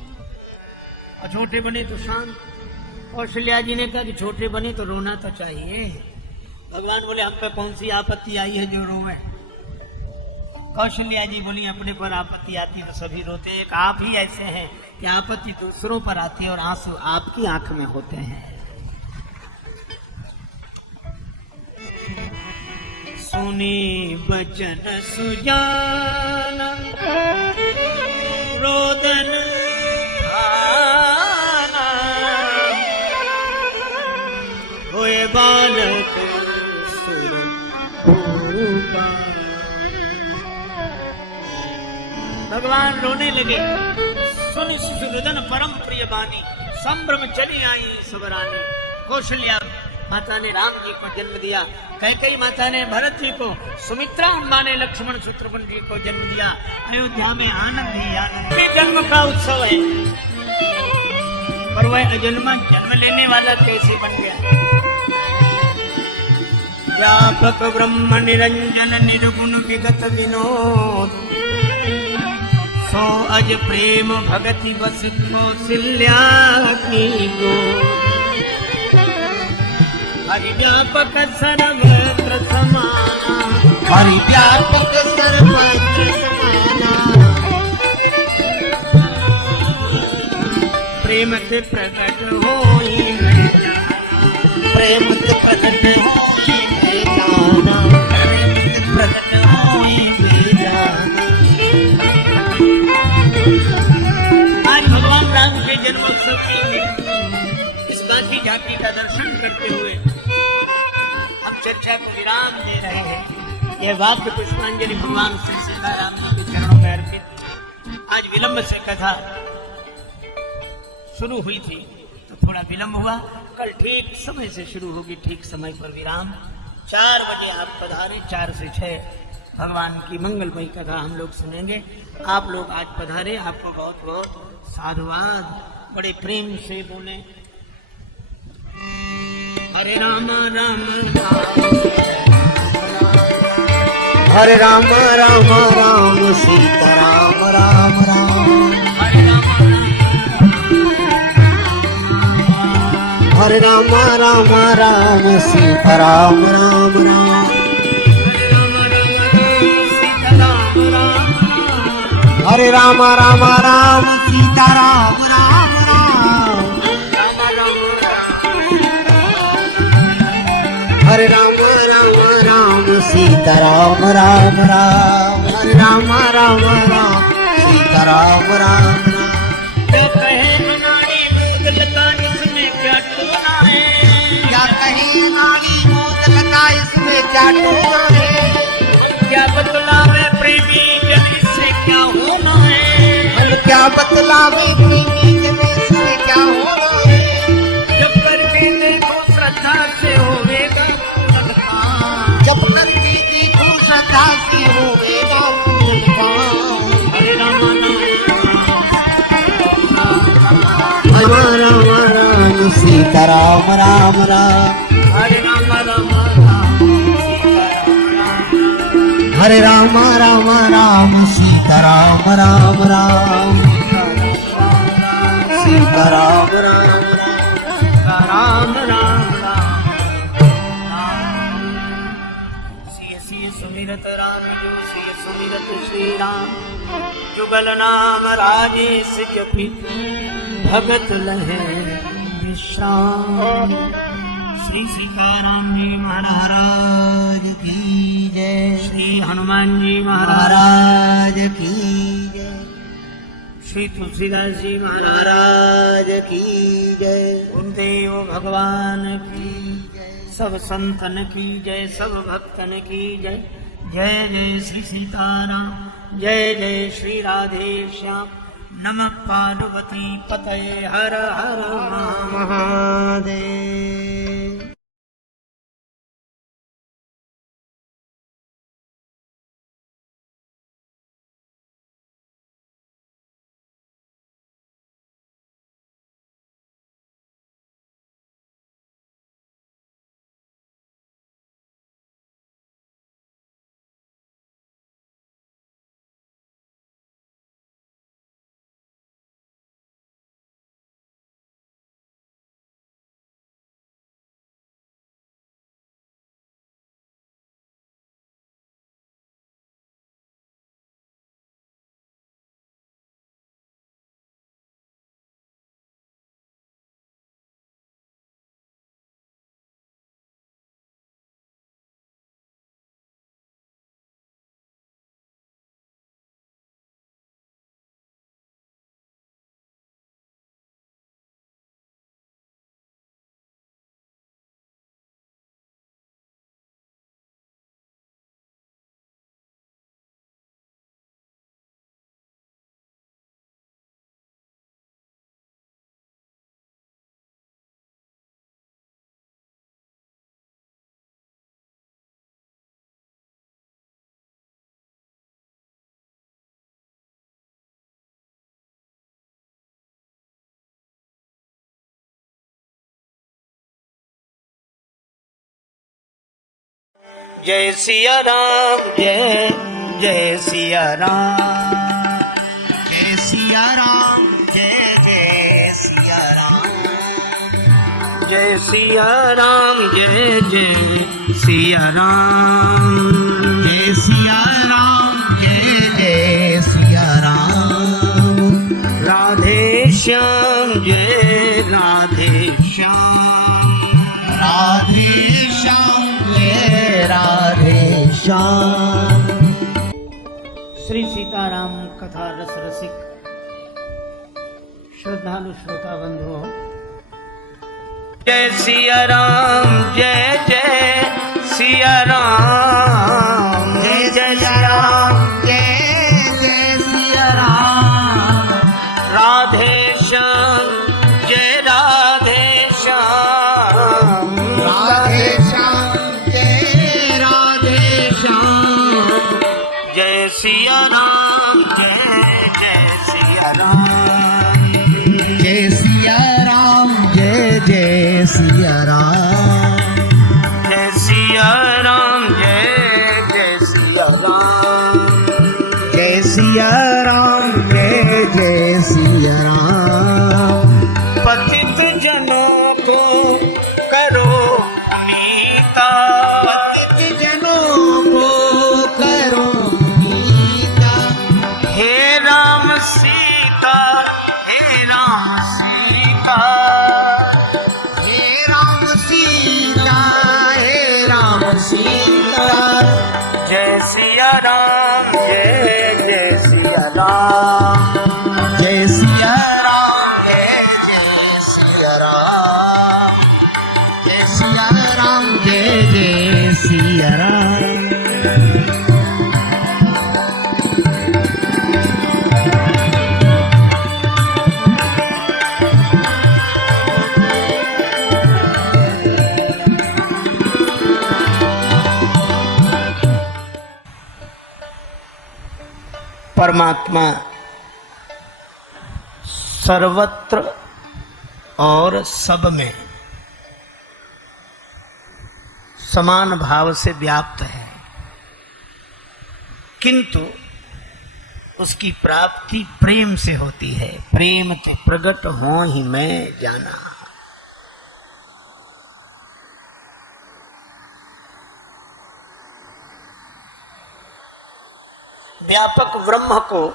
और छोटे बने तो शांत। कौशल्या जी ने कहा कि छोटे बने तो रोना तो चाहिए। भगवान बोले हम पे कौन सी आपत्ति आई है जो रोवे। कौशल्या जी बोली अपने पर आपत्ति आती है तो सभी रोते, एक आप ही ऐसे हैं कि आपत्ति दूसरों पर आती है और आंसू आपकी आंख में होते हैं। सुनी बचन सुजाना रोदन बालक भगवान रोने लगे। सुन शिशुरुदन परम प्रिय बानी संभ्रम चली आई सबरानी। कौशल्या माता ने राम जी को जन्म दिया, कैकेयी माता ने भरत जी को, सुमित्रा अम्मा ने लक्ष्मण शत्रुघ्न जी को जन्म दिया। अयोध्या में आनंद ही आनंद। जन्म का उत्सव है पर वह अजन्मा जन्म लेने वाला कैसे बन गया। व्यापक ब्रह्म निरंजन निर्गुण विगत विनोद सो अज प्रेम भगति बस कौशल्या की गो। हरि व्यापक सर्वत्र समाना हरि व्यापक सर्वत्र समाना प्रेम से प्रकट होई प्रेम से प्रकट आज भगवान राम के जन्मोत्सव की इस बाकी झांकी का दर्शन करते हुए हम चर्चा को विराम दे रहे हैं। यह वाक्य पुष्पांजलि भगवान श्री सीताराम जी के चरणों में अर्पित। आज विलंब से कथा शुरू हुई थी तो थोड़ा विलंब हुआ, कल ठीक समय से शुरू होगी, ठीक समय पर विराम। 4 बजे आप पधारे, 4 से 6 भगवान की मंगलमयी कथा हम लोग सुनेंगे। आप लोग आज पधारे, आपको बहुत बहुत साधुवाद। बड़े प्रेम से बोले हरे राम राम हरे राम राम राम सीता राम राम राम हरे राम राम राम सीता राम राम राम हरे राम राम राम सीता राम राम राम हरे राम राम राम सीता राम राम राम हरे राम राम राम सीता राम राम कहे हमारी क्या टूना है, क्या कहे काली मौत लगा इसमें चाटूना है। क्या बतलावे प्रेमी जन इससे क्या होना है। हम क्या बतलावे प्रेमी जन इससे क्या होना है। जब करके देखो श्रद्धा से होवेगा ललका। जब करके देखो श्रद्धा से होवेगा ललका। हरे राम राम सीताराम राम राम। हरे राम राम राम हरे राम राम राम सीताराम राम राम। सीताराम राम राम राम सिय सिय सुमिरत राम जो सिय सुमिरत श्री राम। जुगल नाम राजेश जपि भगत लहे विश्राम। श्री सीताराम जी महाराज की जय। श्री हनुमान जी महाराज महाराज की जय। श्री तुलसीदास जी महाराज महाराज की जय। गुरुदेव भगवान की सब संतन की जय, सब भक्तन की जय। जय जय श्री सीताराम, जय जय श्री राधे श्याम। नमः पार्वती पतये हर हर महादेव। जय सिया राम, जय जय सिया राम। जय सिया राम, जय जय सिया राम। जय सिया राम, जय जय सिया राम। जय सिया राम, जय जय सिया राम। राधे श्याम, जय राधे श्याम। राधे श्याम, जय राधे श्याम। श्री सीताराम कथा रस रसिक श्रद्धालु श्रोता बंधुओं, जय सिया राम, जय जय सिया राम। जय जय सिया राम, जय जय सिया राम। राधे श्याम, जय राधे श्याम। राधे श्याम, जय राधे श्याम। जय सिया राम, जय जय सिया राम। जय सिया राम, जय जय सिया राम। जय सिया राम, जय जय सिया राम। जय सिया राम, जय जय सिया राम। पतित जनों को करो नीता। पतित जनों को करो नीता। हे राम सीता, हे राम सीता। हे राम सीता, हे राम सीता। जय सिया राम, जय जय सिया राम। जय सिया राम, जय जय सिया राम। जय सिया राम, जय जय सिया राम। परमात्मा सर्वत्र और सब में समान भाव से व्याप्त है, किंतु उसकी प्राप्ति प्रेम से होती है। प्रेम ते प्रगट हो ही मैं जाना। व्यापक ब्रह्म को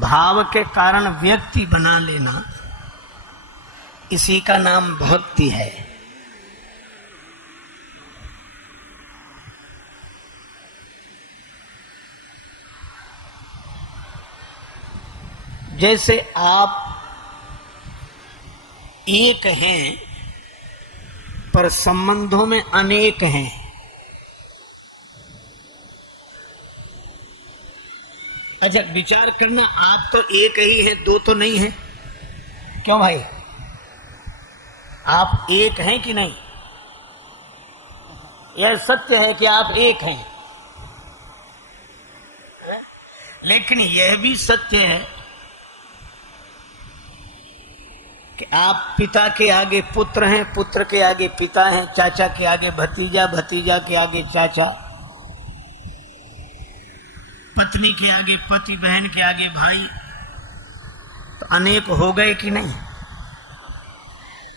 भाव के कारण व्यक्ति बना लेना, इसी का नाम भक्ति है। जैसे आप एक हैं पर संबंधों में अनेक हैं। अच्छा विचार करना, आप तो एक ही है, दो तो नहीं है। क्यों भाई, आप एक हैं कि नहीं? यह सत्य है कि आप एक हैं, लेकिन यह भी सत्य है कि आप पिता के आगे पुत्र हैं, पुत्र के आगे पिता हैं, चाचा के आगे भतीजा, भतीजा के आगे चाचा, पत्नी के आगे पति, बहन के आगे भाई। तो अनेक हो गए कि नहीं?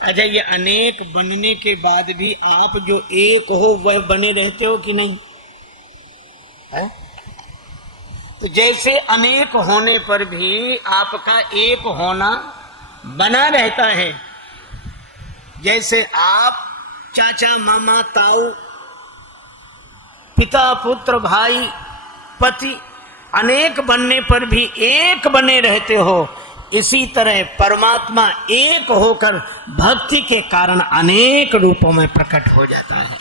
अच्छा ये अनेक बनने के बाद भी आप जो एक हो वह बने रहते हो कि नहीं है? तो जैसे अनेक होने पर भी आपका एक होना बना रहता है, जैसे आप चाचा मामा ताऊ पिता पुत्र भाई पति अनेक बनने पर भी एक बने रहते हो, इसी तरह परमात्मा एक होकर भक्ति के कारण अनेक रूपों में प्रकट हो जाता है।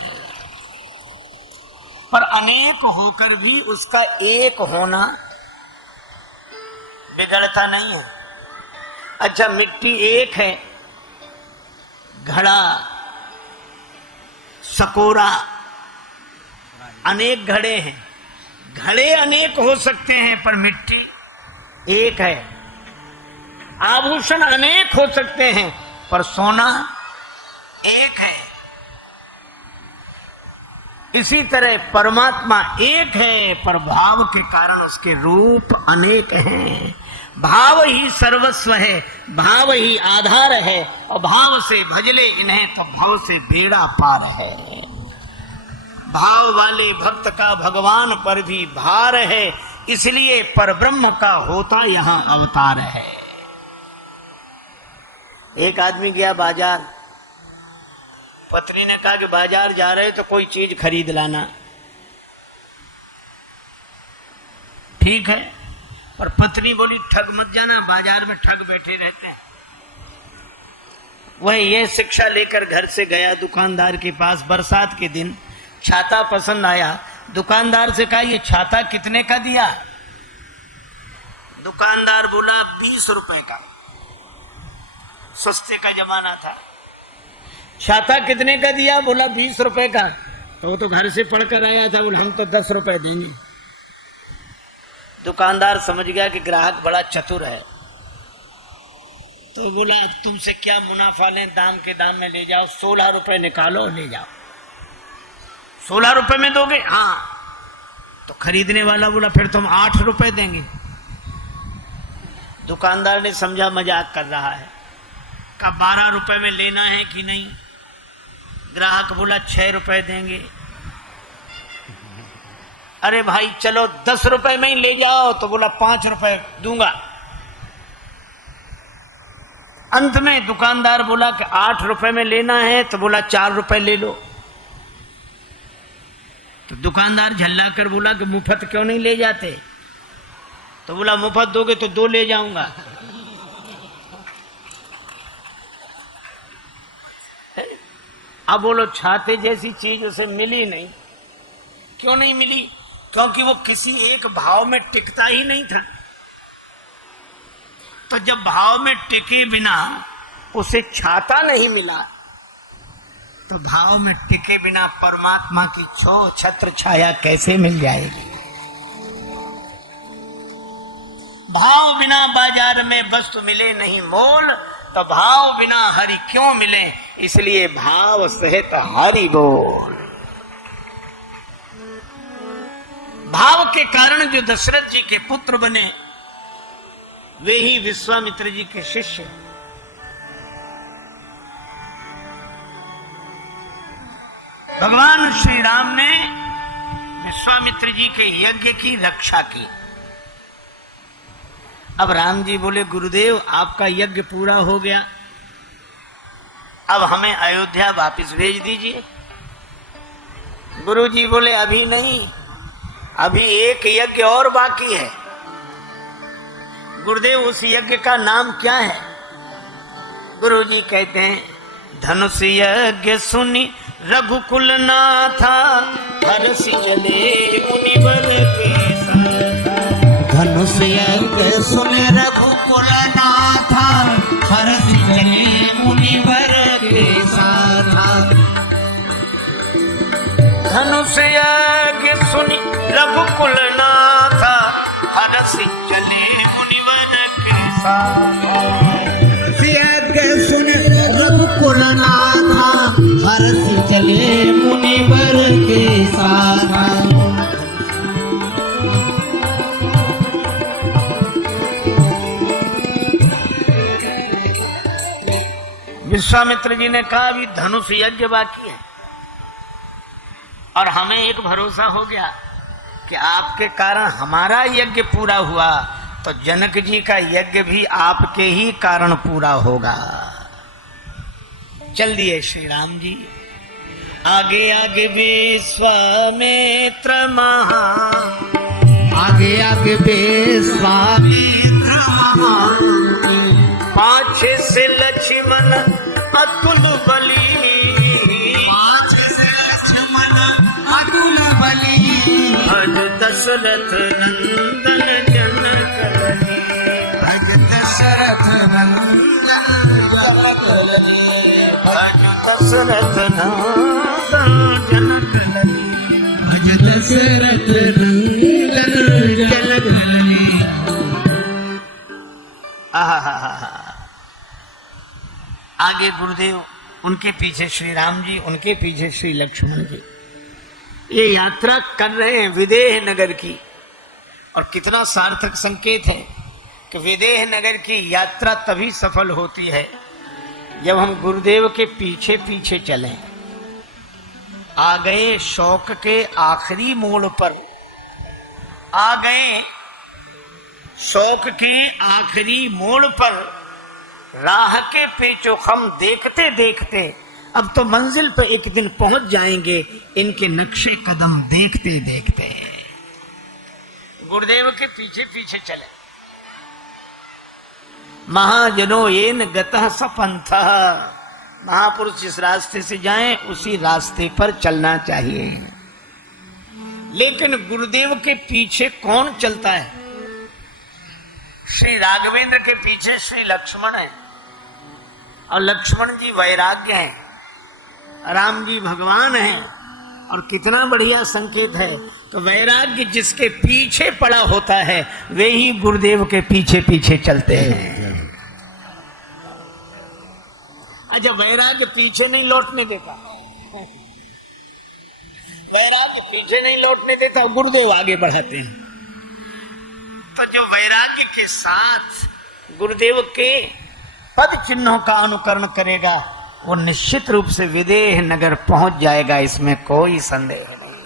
पर अनेक होकर भी उसका एक होना बिगड़ता नहीं है। अच्छा मिट्टी एक है, घड़ा सकोरा अनेक घड़े हैं, घड़े अनेक हो सकते हैं पर मिट्टी एक है। आभूषण अनेक हो सकते हैं पर सोना एक है। इसी तरह परमात्मा एक है पर भाव के कारण उसके रूप अनेक हैं। भाव ही सर्वस्व है, भाव ही आधार है, और भाव से भजले इन्हें तो भव से बेड़ा पार है। भाव वाले भक्त का भगवान पर भी भार है, इसलिए परब्रह्म का होता यहाँ अवतार है। एक आदमी गया बाजार, पत्नी ने कहा कि बाजार जा रहे तो कोई चीज खरीद लाना। ठीक है, और पत्नी बोली ठग मत जाना, बाजार में ठग बैठे रहते हैं। वह यह शिक्षा लेकर घर से गया दुकानदार के पास। बरसात के दिन छाता पसंद आया, दुकानदार से कहा ये छाता कितने का दिया? दुकानदार बोला 20 रुपए का। सस्ते का जमाना था। छाता कितने का दिया? बोला 20 रुपए का। तो वो तो घर से पढ़कर आया था, बोला हम तो 10 रुपए देंगे। दुकानदार समझ गया कि ग्राहक बड़ा चतुर है, तो बोला तुमसे क्या मुनाफा लें, दाम के दाम में ले जाओ, 16 रुपए निकालो ले जाओ। 16 रुपए में दोगे? हाँ। तो खरीदने वाला बोला फिर तुम 8 रुपए देंगे। दुकानदार ने समझा मजाक कर रहा है, कहा 12 रुपए में लेना है कि नहीं? ग्राहक बोला 6 रुपए देंगे। अरे भाई चलो 10 रुपए में ही ले जाओ, तो बोला 5 रुपए दूंगा। अंत में दुकानदार बोला कि 8 रुपए में लेना है, तो बोला 4 रुपए ले लो। तो दुकानदार झल्ला कर बोला कि मुफ्त क्यों नहीं ले जाते? तो बोला मुफ्त दोगे तो 2 ले जाऊंगा। अब बोलो छाते जैसी चीज उसे मिली नहीं। क्यों नहीं मिली? क्योंकि वो किसी एक भाव में टिकता ही नहीं था। तो जब भाव में टिके बिना उसे छाता नहीं मिला, तो भाव में टिके बिना परमात्मा की छत्र छाया कैसे मिल जाएगी? भाव बिना बाजार में वस्तु मिले नहीं मोल, तो भाव बिना हरि क्यों मिले? इसलिए भाव सहित हरि बोल। भाव के कारण जो दशरथ जी के पुत्र बने वे ही विश्वामित्र जी के शिष्य। भगवान श्री राम ने विश्वामित्र जी के यज्ञ की रक्षा की। अब राम जी बोले, गुरुदेव आपका यज्ञ पूरा हो गया, अब हमें अयोध्या वापस भेज दीजिए। गुरु जी बोले, अभी नहीं, अभी एक यज्ञ और बाकी है। गुरुदेव उस यज्ञ का नाम क्या है? गुरु जी कहते हैं, धनुष यज्ञ सुनी रघुकुल नाथा, हरसि चले मुनिवर के साथ। धनुष यज्ञ सुन रघुकुल नाथा, हरसि चले मुनिवर के साथ। धनुष यज्ञ सुनी रघुकुल नाथा, हरसि चले मुनिवर के साथ। यज्ञ सुन रघुकुल नाथा, हरसि चले मुनिवर के साथ। विश्वामित्र जी ने कहा, अभी धनुष यज्ञ बाकी है और हमें एक भरोसा हो गया कि आपके कारण हमारा यज्ञ पूरा हुआ, तो जनक जी का यज्ञ भी आपके ही कारण पूरा होगा। चल दिए श्री राम जी। आगे आगे विश्वामित्र महा, आगे आगे विश्वामित्र महा, पाछे से लक्ष्मण अतुल बली, पाछे से लक्ष्मण अतुल बली। भज दशरथ नंदन जनक लनी, भज दशरथ नंदन जनक लनी, भज दशरथ नंदन जनक लनी, भज दशरथ नंदन जनक लनी। आगे गुरुदेव, उनके पीछे श्री राम जी, उनके पीछे श्री लक्ष्मण जी, ये यात्रा कर रहे हैं विदेह नगर की। और कितना सार्थक संकेत है कि विदेह नगर की यात्रा तभी सफल होती है जब हम गुरुदेव के पीछे पीछे चलें। आ गए शौक के आखिरी मोड़ पर, आ गए शौक के आखिरी मोड़ पर, राह के पेचोखम देखते देखते अब तो मंजिल पर एक दिन पहुंच जाएंगे, इनके नक्शे कदम देखते देखते। गुरुदेव के पीछे पीछे चले। महाजनो येन गतः सपंथः, महापुरुष जिस रास्ते से जाएं उसी रास्ते पर चलना चाहिए। लेकिन गुरुदेव के पीछे कौन चलता है? श्री राघवेंद्र के पीछे श्री लक्ष्मण है, और लक्ष्मण जी वैराग्य हैं, राम जी भगवान हैं। और कितना बढ़िया संकेत है, तो वैराग्य जिसके पीछे पड़ा होता है वे ही गुरुदेव के पीछे पीछे चलते हैं। अच्छा, वैराग्य पीछे नहीं लौटने देता, वैराग्य पीछे नहीं लौटने देता, गुरुदेव आगे बढ़ाते हैं। तो जो वैराग्य के साथ गुरुदेव के पद चिन्हों का अनुकरण करेगा वो निश्चित रूप से विदेह नगर पहुंच जाएगा, इसमें कोई संदेह नहीं।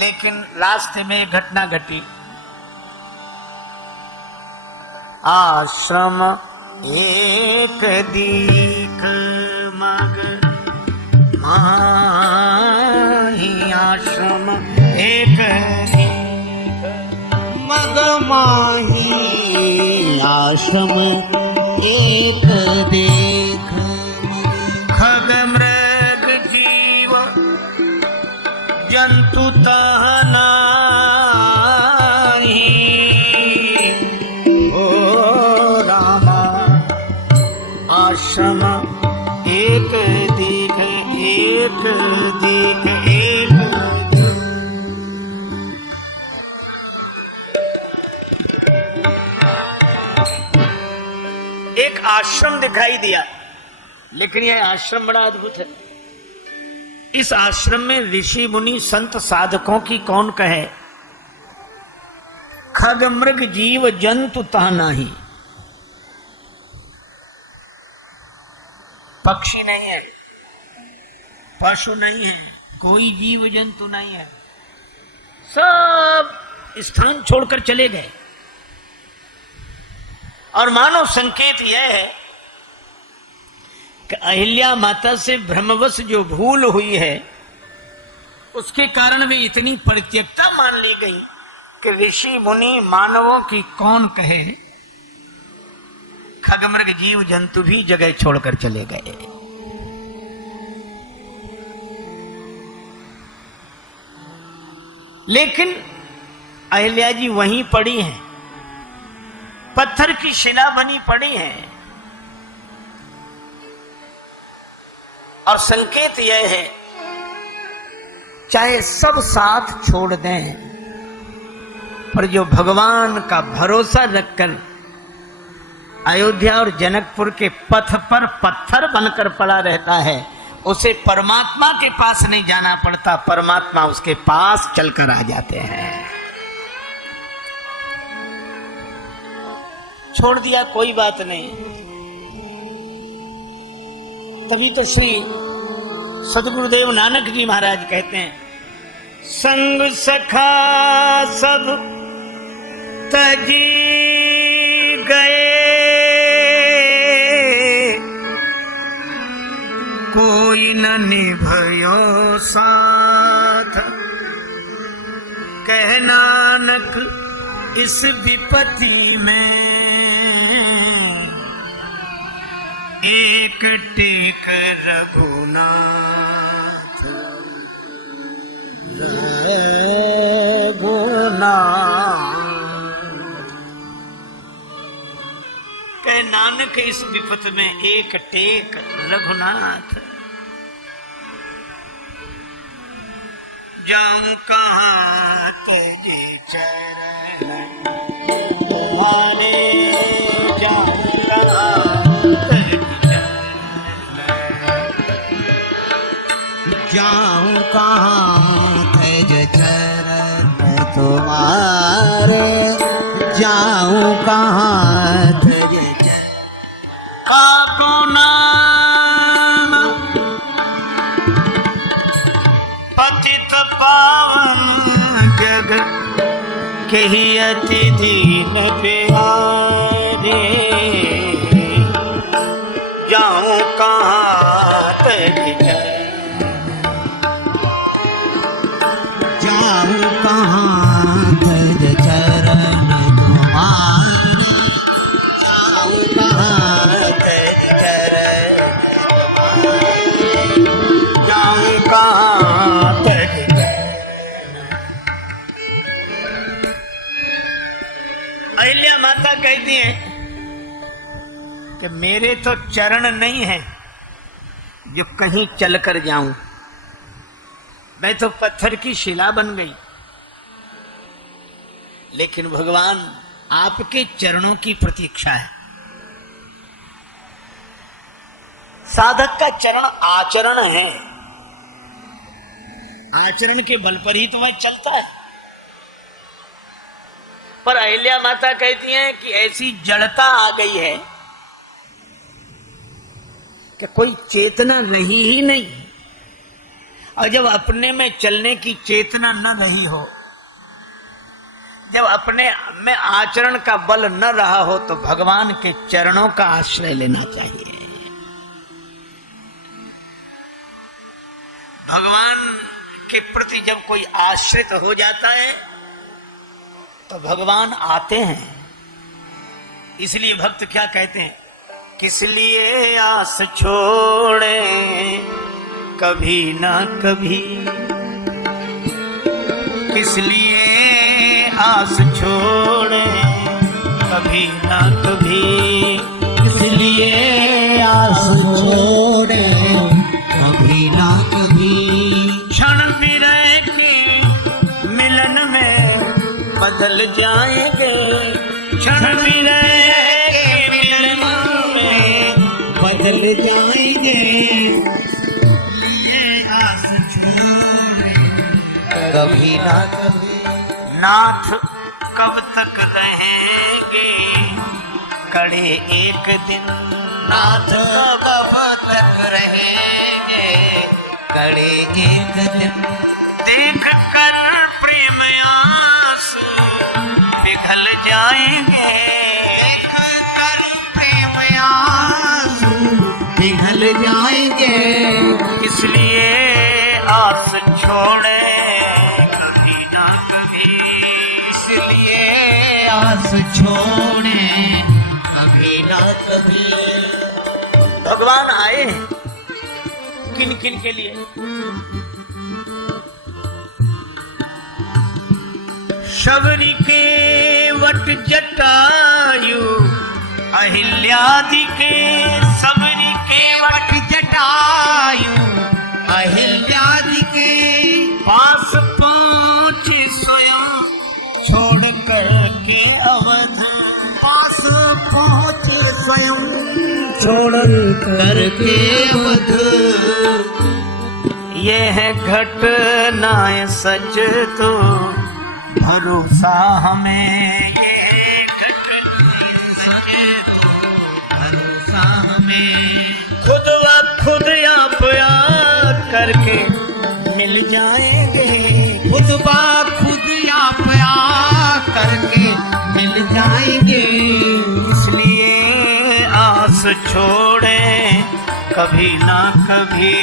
लेकिन रास्ते में एक घटना घटी। आश्रम एक दीक मग माही, आश्रम एक दीक मग माही, आश्रम एक देख एक दिन एक एक आश्रम दिखाई दिया, लेकिन यह आश्रम बड़ा अद्भुत है। इस आश्रम में ऋषि मुनि संत साधकों की कौन कहे। खग मृग जीव जंतु तह नाही, पक्षी नहीं है, पशु नहीं है, कोई जीव जंतु नहीं है, सब स्थान छोड़कर चले गए। और मानो संकेत यह है कि अहिल्या माता से भ्रमवश जो भूल हुई है, उसके कारण वे इतनी परित्यक्ता मान ली गई कि ऋषि मुनि मानवों की कौन कहे। खगमृग जीव जंतु भी जगह छोड़कर चले गए। लेकिन अहिल्या जी वहीं पड़ी हैं, पत्थर की शिला बनी पड़ी है। और संकेत यह है, चाहे सब साथ छोड़ दें, पर जो भगवान का भरोसा रखकर अयोध्या और जनकपुर के पथ पर पत्थर बनकर पड़ा रहता है, उसे परमात्मा के पास नहीं जाना पड़ता, परमात्मा उसके पास चलकर आ जाते हैं। छोड़ दिया कोई बात नहीं। तभी तो श्री सदगुरुदेव नानक जी महाराज कहते हैं, संग सखा सब तजी गए, कोई न निभयो साथ, कह नानक इस विपत्ति में एक टेक रघुनाथ। कह नानक इस विपत्ति में एक टेक रघुनाथ। जाऊं कहाँ तेरे चरण तुम्हारे, जाऊं कहाँ तेरे जाऊं कहाँ तेरे चरण तुम्हारे, जाऊं कहाँ तेरे काको नाम पतित पावन जग, कही अति दीन प्यारे, जाऊं कहाँ तेरे जाऊं कहाँ तेरे चरण तुम्हारे, जाऊं कहाँ तेरे चरण, जाऊं कहाँ तेरे। अहिल्या माता कहती हैं कि मेरे तो चरण नहीं है जो कहीं चलकर जाऊं, मैं तो पत्थर की शिला बन गई। लेकिन भगवान आपके चरणों की प्रतीक्षा है। साधक का चरण आचरण है, आचरण के बल पर ही तो वह चलता है। पर अहिल्या माता कहती हैं कि ऐसी जड़ता आ गई है कि कोई चेतना रही ही नहीं। और जब अपने में चलने की चेतना न रही हो, जब अपने में आचरण का बल न रहा हो, तो भगवान के चरणों का आश्रय लेना चाहिए। भगवान के प्रति जब कोई आश्रित हो जाता है तो भगवान आते हैं। इसलिए भक्त क्या कहते हैं, किस लिए आस छोड़े कभी ना कभी, किस लिए आस छोड़े कभी ना कभी, किस लिए आस छोड़े कभी ना कभी, बदल जाएंगे क्षण विरह के मिलन में बदल जाएंगे आस छोड़े कभी ना कभी। नाथ कब तक रहेंगे कड़े एक दिन नाथ कब तक रहेंगे कड़े एक दिन। देख कर प्रेम आंसू पिघल जाएंगे देख कर प्रेम आंसू पिघल जाएंगे। इसलिए आस छोड़े कभी ना कभी इसलिए आस छोड़े कभी ना कभी। भगवान आए किन किन के लिए शबरी के वट जटायु अहिल्यादि के सबरी के वट जटायु अहिल्यादि के पास पहुंची स्वयं छोड़ कर के अवध पास पहुँचे स्वयं छोड़ कर के अवध। ये है घटनाएं सच तो भरोसा हमें ये घटनाएं सच तो भरोसा हमें खुद व खुद आप करके मिल जाएंगे खुद बा खुद आप करके मिल जाएंगे। इसलिए आस छोड़े कभी ना कभी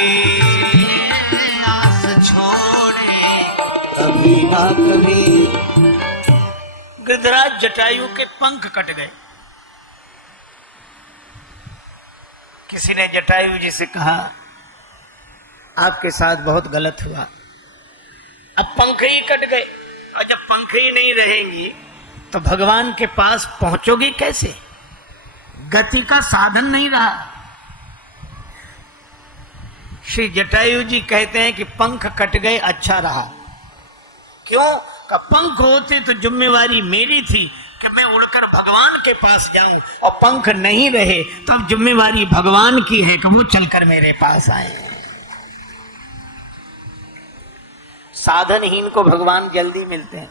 आस छोड़े कभी ना कभी। गिरिराज जटायु के पंख कट गए। किसी ने जटायु जी से कहा आपके साथ बहुत गलत हुआ, अब पंख ही कट गए और जब पंख ही नहीं रहेंगी तो भगवान के पास पहुंचोगी कैसे? गति का साधन नहीं रहा। श्री जटायु जी कहते हैं कि पंख कट गए अच्छा रहा। क्यों? का पंख होते तो जिम्मेवारी मेरी थी कि मैं उड़कर भगवान के पास जाऊं, और पंख नहीं रहे तो अब जिम्मेवारी भगवान की है कि वो चलकर मेरे पास आए। साधनहीन को भगवान जल्दी मिलते हैं।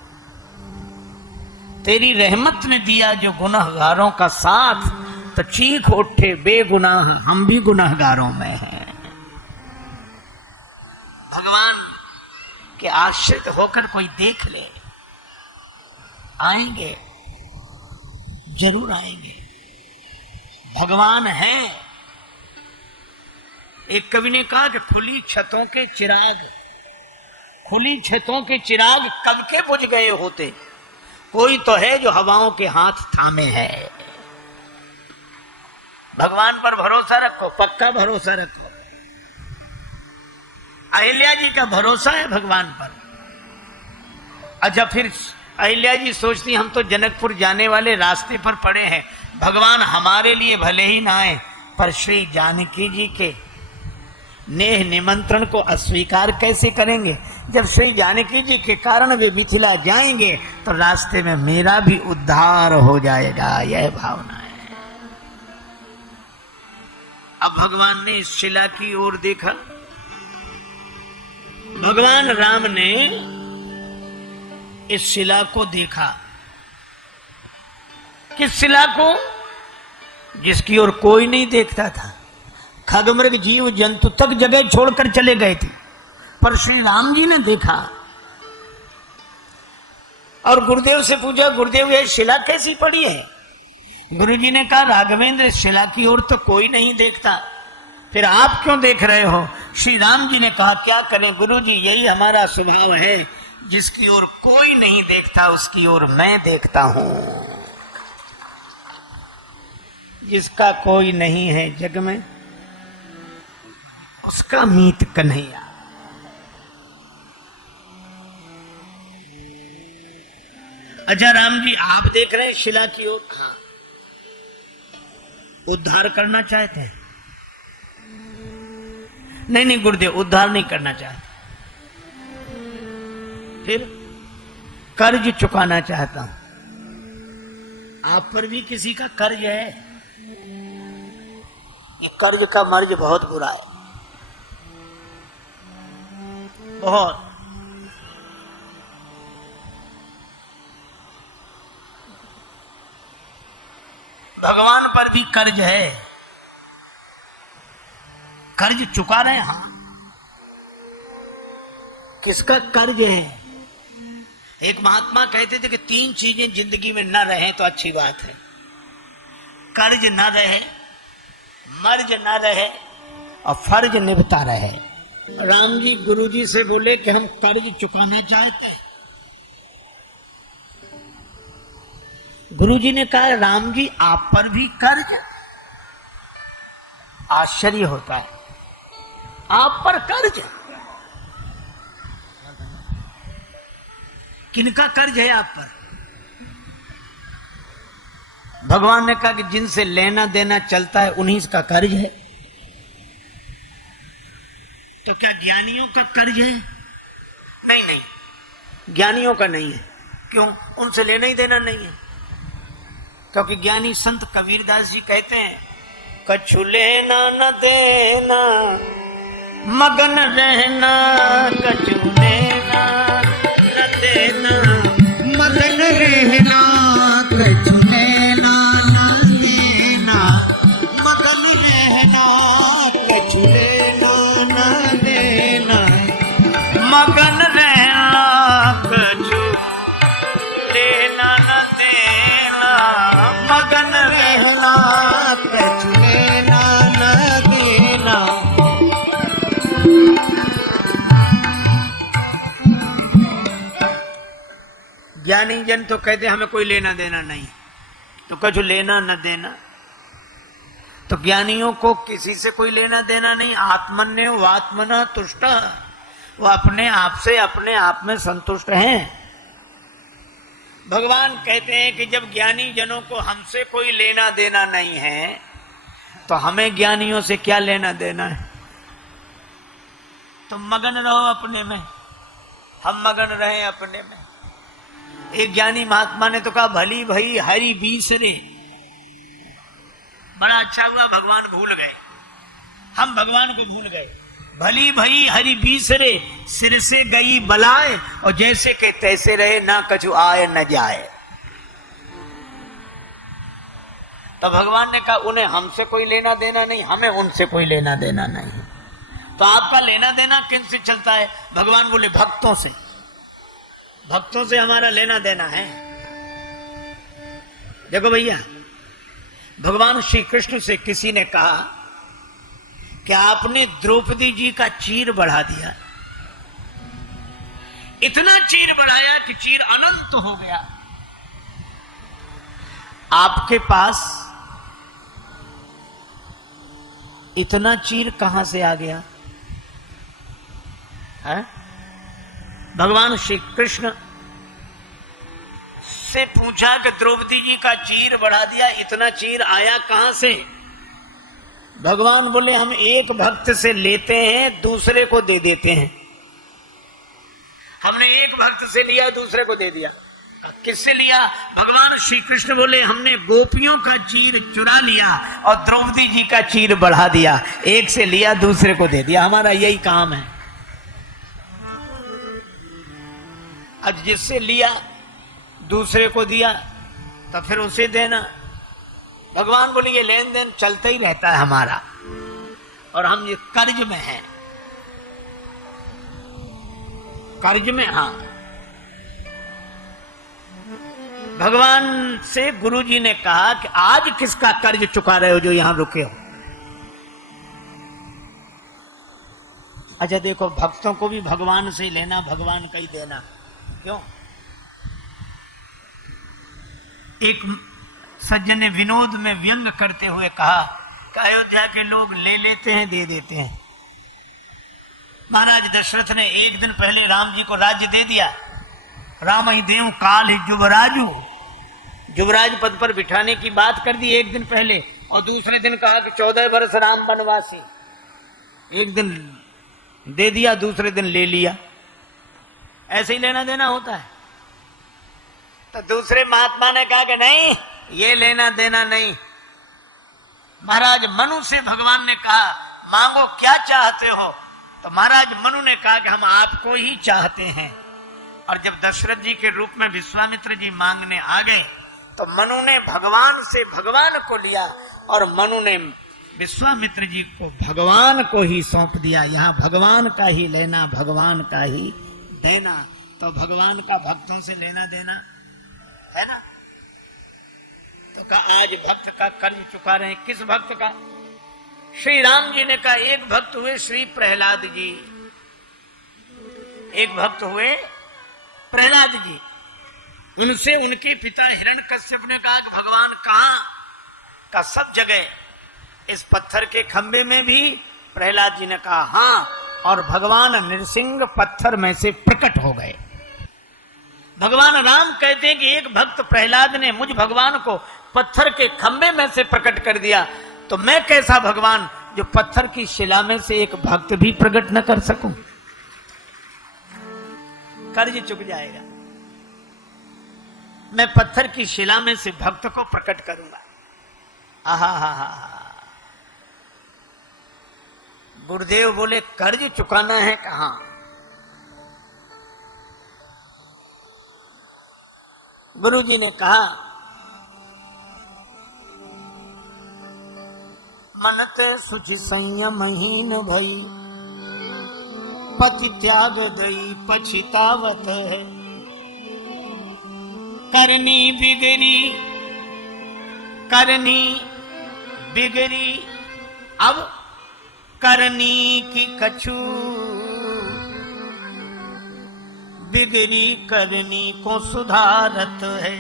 तेरी रहमत ने दिया जो गुनहगारों का साथ, तो चीख उठे बेगुनाह हम भी गुनहगारों में हैं। भगवान के आश्रित होकर कोई देख ले, आएंगे, जरूर आएंगे। भगवान है। एक कवि ने कहा कि खुली छतों के चिराग कब के बुझ गए होते, कोई तो है जो हवाओं के हाथ थामे है। भगवान पर भरोसा रखो, पक्का भरोसा रखो। अहिल्या जी का भरोसा है भगवान पर। अच्छा, फिर अहिल्या जी सोचती हम तो जनकपुर जाने वाले रास्ते पर पड़े हैं, भगवान हमारे लिए भले ही ना आए पर श्री जानकी जी के नेह निमंत्रण को अस्वीकार कैसे करेंगे? जब श्री जानकी जी के कारण वे मिथिला जाएंगे तो रास्ते में मेरा भी उद्धार हो जाएगा, यह भावना है। अब भगवान ने इस शिला की ओर देखा। भगवान राम ने इस शिला को देखा। किस शिला को? जिसकी ओर कोई नहीं देखता था। खगमृग जीव जंतु तक जगह छोड़कर चले गए थे, पर श्री राम जी ने देखा और गुरुदेव से पूछा, गुरुदेव ये शिला कैसी पड़ी है? गुरुजी ने कहा, राघवेंद्र शिला की ओर तो कोई नहीं देखता, फिर आप क्यों देख रहे हो? श्री राम जी ने कहा, क्या करें गुरुजी, यही हमारा स्वभाव है, जिसकी ओर कोई नहीं देखता उसकी ओर मैं देखता हूं। जिसका कोई नहीं है जग में उसका मीत कन्हैया। अच्छा राम जी, आप देख रहे हैं शिला की ओर? हाँ। उद्धार करना चाहते हैं? नहीं गुरुदेव, उद्धार नहीं करना चाहते। फिर कर्ज चुकाना चाहता हूं। आप पर भी किसी का कर्ज है? ये कर्ज का मर्ज बहुत बुरा है, बहुत। भगवान पर भी कर्ज है, कर्ज चुका रहे हैं हम। किसका कर्ज है? एक महात्मा कहते थे कि 3 चीजें जिंदगी में न रहे तो अच्छी बात है। कर्ज न रहे, मर्ज न रहे और फर्ज निभता रहे। राम जी गुरुजी से बोले कि हम कर्ज चुकाना चाहते हैं। गुरुजी ने कहा राम जी आप पर भी कर्ज? आश्चर्य होता है, आप पर कर्ज? किनका कर्ज है आप पर? भगवान ने कहा कि जिनसे लेना देना चलता है उन्हीं का कर्ज है। तो क्या ज्ञानियों का कर्ज है? नहीं नहीं, ज्ञानियों का नहीं है। क्यों? उनसे लेना ही देना नहीं है। क्योंकि ज्ञानी संत कबीरदास जी कहते हैं कछु लेना न देना मगन रहना, कछु लेना न देना मगन रहना, कछु लेना न देना मगन रहना, कछु लेना न देना मगन रहना, कछु लेना न देना मगन रहना, कछु लेना न देना। ज्ञानी जन तो कहते हैं हमें कोई लेना देना नहीं, तो कछु लेना न देना। तो ज्ञानियों को किसी से कोई लेना देना नहीं। आत्मन्य वात्मना तुष्ट, वो अपने आप से अपने आप में संतुष्ट हैं। भगवान कहते हैं कि जब ज्ञानी जनों को हमसे कोई लेना देना नहीं है तो हमें ज्ञानियों से क्या लेना देना है? तो मगन रहो अपने में, हम मगन रहे अपने में। एक ज्ञानी महात्मा ने तो कहा भली भई हरि बीसरे। बड़ा अच्छा हुआ भगवान भूल गए, हम भगवान को भूल गए। भली भई हरि बीसरे, सिर से गई बलाए और जैसे के तैसे रहे, ना कछु आए न जाए। तो भगवान ने कहा उन्हें हमसे कोई लेना देना नहीं, हमें उनसे कोई लेना देना नहीं। तो आपका लेना देना किनसे चलता है? भगवान बोले भक्तों से, भक्तों से हमारा लेना देना है। देखो भैया, भगवान श्री कृष्ण से किसी ने कहा कि आपने द्रौपदी जी का चीर बढ़ा दिया, इतना चीर बढ़ाया कि चीर अनंत हो गया। आपके पास इतना चीर कहां से आ गया है? भगवान श्री कृष्ण से पूछा कि द्रौपदी जी का चीर बढ़ा दिया, इतना चीर आया कहां से? भगवान बोले हम एक भक्त से लेते हैं, दूसरे को दे देते हैं। हमने एक भक्त से लिया, दूसरे को दे दिया। किससे लिया? भगवान श्री कृष्ण बोले हमने गोपियों का चीर चुरा लिया और द्रौपदी जी का चीर बढ़ा दिया। एक से लिया, दूसरे को दे दिया। हमारा यही काम है। अब जिससे लिया दूसरे को दिया तो फिर उसे देना। भगवान बोले ये लेन देन चलता ही रहता है हमारा, और हम ये कर्ज में हैं, कर्ज में। हाँ, भगवान से गुरु जी ने कहा कि आज किसका कर्ज चुका रहे हो जो यहां रुके हो? अच्छा देखो, भक्तों को भी भगवान से ही लेना, भगवान का ही देना। क्यों? एक सज्जन ने विनोद में व्यंग करते हुए कहा कि अयोध्या के लोग ले लेते हैं, दे देते हैं। महाराज दशरथ ने एक दिन पहले राम जी को राज्य दे दिया। राम ही देव काल ही युवराजू, युवराज पद पर बिठाने की बात कर दी एक दिन पहले, और दूसरे दिन कहा कि 14 वर्ष राम वनवासी। एक दिन दे दिया, दूसरे दिन ले लिया। ऐसे ही लेना देना होता है। तो दूसरे महात्मा ने कहा कि नहीं, ये लेना देना नहीं। महाराज मनु से भगवान ने कहा मांगो क्या चाहते हो। तो महाराज मनु ने कहा कि हम आपको ही चाहते हैं। और जब दशरथ जी के रूप में विश्वामित्र जी मांगने आ गए तो मनु ने भगवान से भगवान को लिया और मनु ने विश्वामित्र जी को भगवान को ही सौंप दिया। यहाँ भगवान का ही लेना, भगवान का ही देना। तो भगवान का भक्तों से लेना देना है ना। तो कहा आज भक्त का कर्ज चुका रहे हैं। किस भक्त का? श्री राम जी ने कहा एक भक्त हुए श्री प्रहलाद जी, एक भक्त हुए प्रहलाद जी। उनसे उनके पिता हिरण्यकश्यप ने कहा कि भगवान कहाँ? का सब जगह। इस पत्थर के खंबे में भी? प्रहलाद जी ने कहा हाँ। और भगवान नृसिंह पत्थर में से प्रकट हो गए। भगवान राम कहते हैं कि एक भक्त प्रहलाद ने मुझ भगवान को पत्थर के खंबे में से प्रकट कर दिया, तो मैं कैसा भगवान जो पत्थर की शिला में से एक भक्त भी प्रकट न कर सकूं? कर्ज चुक जाएगा। मैं पत्थर की शिला में से भक्त को प्रकट करूंगा। आहा हा हा। गुरुदेव बोले कर्ज चुकाना है कहां? गुरु जी ने कहा मनते सुचि संयमहीन भई पति त्याग दई पछितावत है। करनी बिगड़ी अब करनी की कछु बिगड़ी करनी को सुधारत है।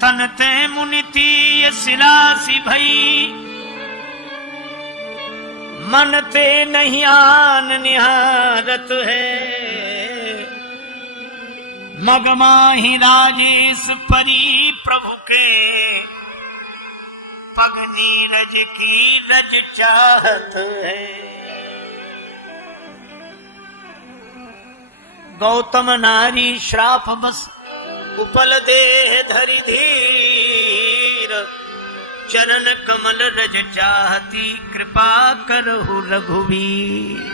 तनते मुनिति सिलासी भई मनते नहीं आन निहारत है। मगमाही राजेश परी प्रभु के पग नीरज की रज चाहत है। गौतम नारी श्राप बस उपल देह धरि धीर चरण कमल रज चाहती कृपा करहु रघुवीर।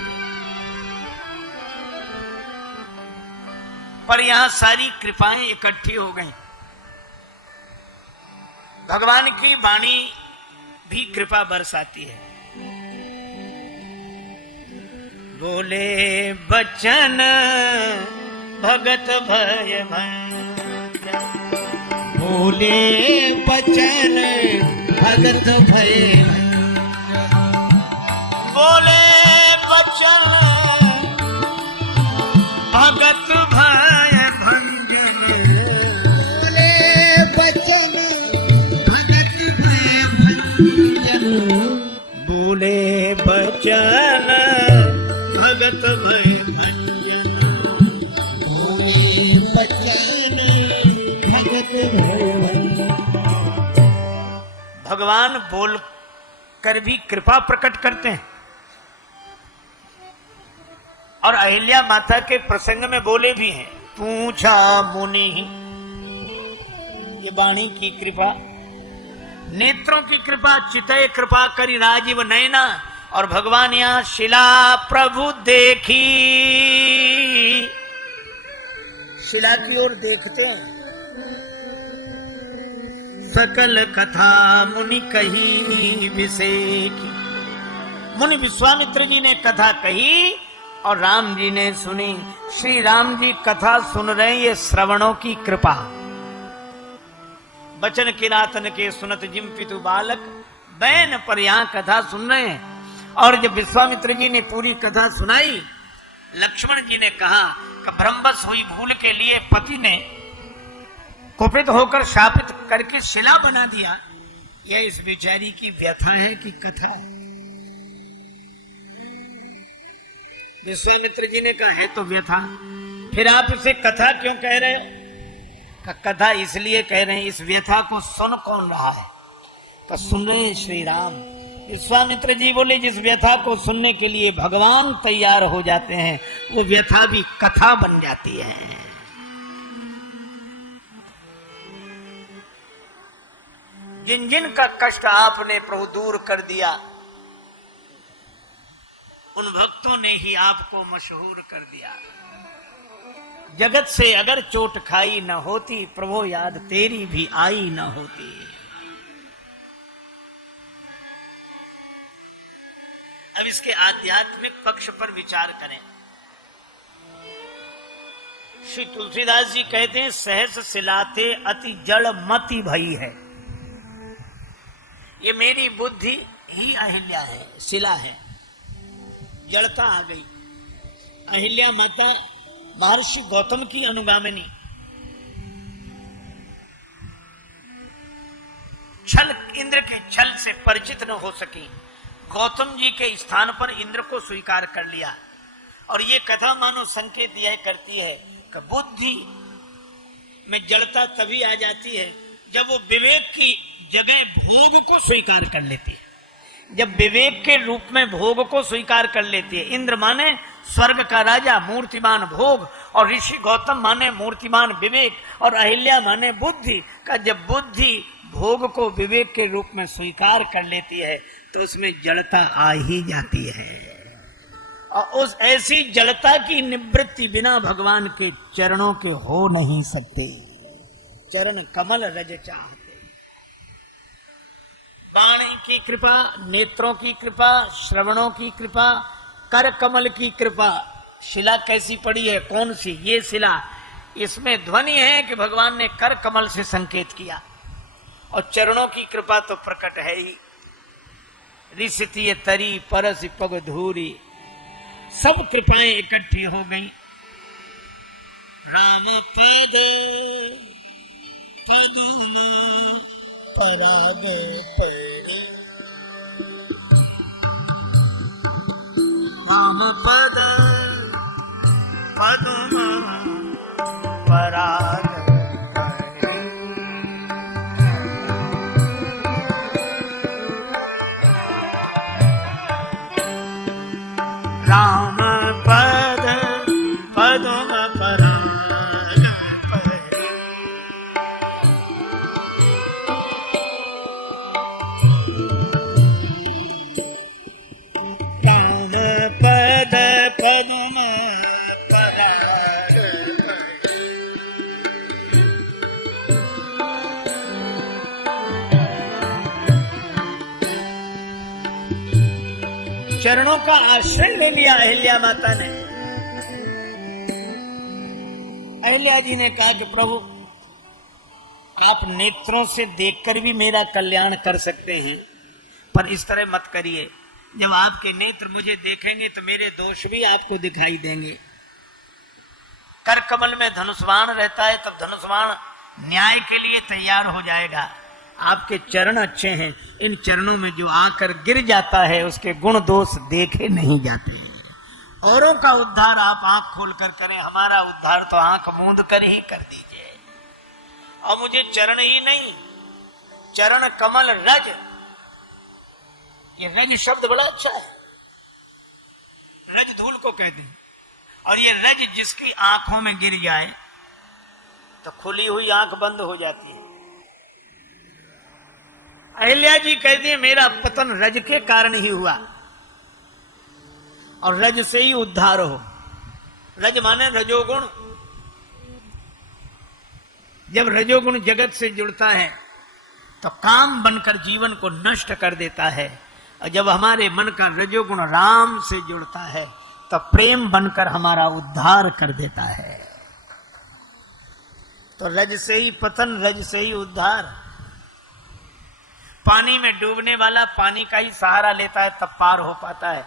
पर यहां सारी कृपाएं इकट्ठी हो गई। भगवान की वाणी भी कृपा बरसाती है। बोले बचन भगत भय भंजन, बोले बचन भगत भय भंजन, बोले बचन भगत भय भंजन, बोले बचन भगत भय भंजन, बोले बचन भगत भय भंजन, बोले बचन भगत भय भंजन। भगवान बोल कर भी कृपा प्रकट करते हैं। और अहिल्या माता के प्रसंग में बोले भी हैं, पूछा मुनि। ये वाणी की कृपा, नेत्रों की कृपा, चितय कृपा करी राजीव नैना। और भगवान यहां शिला प्रभु देखी, शिला की ओर देखते हैं। सकल कथा मुनि कही विसेखी। मुनि विश्वामित्र जी ने कथा कही और राम जी ने सुनी। श्री राम जी कथा सुन रहे हैं, ये श्रवणों की कृपा। बचन किरातन के सुनत जिम पितु बालक, बैन पर यहां कथा सुन रहे हैं। और जब विश्वामित्र जी ने पूरी कथा सुनाई, लक्ष्मण जी ने कहा कि ब्रह्मवश हुई भूल के लिए पति ने कुपित होकर शापित करके शिला बना दिया। यह इस बेचारी की व्यथा है कि कथा है? विश्वामित्र जी ने कहा है तो व्यथा, फिर आप इसे कथा क्यों कह रहे हो? कथा इसलिए कह रहे हैं, इस व्यथा को सुन कौन रहा है? तो सुन रहे श्री राम। विश्वामित्र जी बोले जिस व्यथा को सुनने के लिए भगवान तैयार हो जाते हैं वो व्यथा भी कथा बन जाती है। जिन जिन का कष्ट आपने प्रभु दूर कर दिया उन भक्तों ने ही आपको मशहूर कर दिया। जगत से अगर चोट खाई न होती प्रभु याद तेरी भी आई न होती। अब इसके आध्यात्मिक पक्ष पर विचार करें। श्री तुलसीदास जी कहते हैं सहस सिलाते अति जड़ मति भई है। ये मेरी बुद्धि ही अहिल्या है, शिला है, जड़ता आ गई। अहिल्या माता महर्षि गौतम की अनुगामिनी, छल इंद्र के छल से परिचित न हो सकी, गौतम जी के स्थान पर इंद्र को स्वीकार कर लिया। और ये कथा मानो संकेत यह करती है कि बुद्धि में जड़ता तभी आ जाती है जब वो विवेक की जगह भोग को स्वीकार कर लेती है। जब विवेक के रूप में भोग को स्वीकार कर लेती है। इंद्र माने स्वर्ग का राजा, मूर्तिमान भोग, और ऋषि गौतम माने मूर्तिमान विवेक, और अहिल्या माने बुद्धि का। जब बुद्धि भोग को विवेक के रूप में स्वीकार कर लेती है तो उसमें जड़ता आ ही जाती है। और उस ऐसी जड़ता की निवृत्ति बिना भगवान के चरणों के हो नहीं सकते। चरण कमल रज चाहते। वाणी की कृपा, नेत्रों की कृपा, श्रवणों की कृपा, कर कमल की कृपा। शिला कैसी पड़ी है? कौन सी? ये शिला। इसमें ध्वनि है कि भगवान ने कर कमल से संकेत किया, और चरणों की कृपा तो प्रकट है ही। रिसितिय तरी परस पग धूरी, सब कृपाएं इकट्ठी हो गई। राम पद पदुम पराग पड़ी, राम पद पदुम पराग पड़ी। राम पद पदुम पराग पड़ी। राम पद पदुम पराग पड़ी। चरणों का आश्रय ले लिया अहिल्या माता ने। अहिल्या जी ने कहा कि प्रभु आप नेत्रों से देखकर भी मेरा कल्याण कर सकते हैं, पर इस तरह मत करिए। जब आपके नेत्र मुझे देखेंगे तो मेरे दोष भी आपको दिखाई देंगे। कर कमल में धनुष्वाण रहता है, तब धनुष्वाण न्याय के लिए तैयार हो जाएगा। आपके चरण अच्छे हैं, इन चरणों में जो आकर गिर जाता है उसके गुण दोष देखे नहीं जाते। औरों का उद्धार आप आंख खोलकर करें, हमारा उद्धार तो आंख मूंद कर ही कर दीजिए। और मुझे चरण ही नहीं, चरण कमल रज, ये रज शब्द बड़ा अच्छा है। रज धूल को कहते हैं, और ये रज जिसकी आंखों में गिर जाए तो खुली हुई आंख बंद हो जाती है। अहिल्या जी कहती है मेरा पतन रज के कारण ही हुआ, और रज से ही उद्धार हो। रज माने रजोगुण। जब रजोगुण जगत से जुड़ता है तो काम बनकर जीवन को नष्ट कर देता है, और जब हमारे मन का रजोगुण राम से जुड़ता है तो प्रेम बनकर हमारा उद्धार कर देता है। तो रज से ही पतन, रज से ही उद्धार। पानी में डूबने वाला पानी का ही सहारा लेता है तब पार हो पाता है।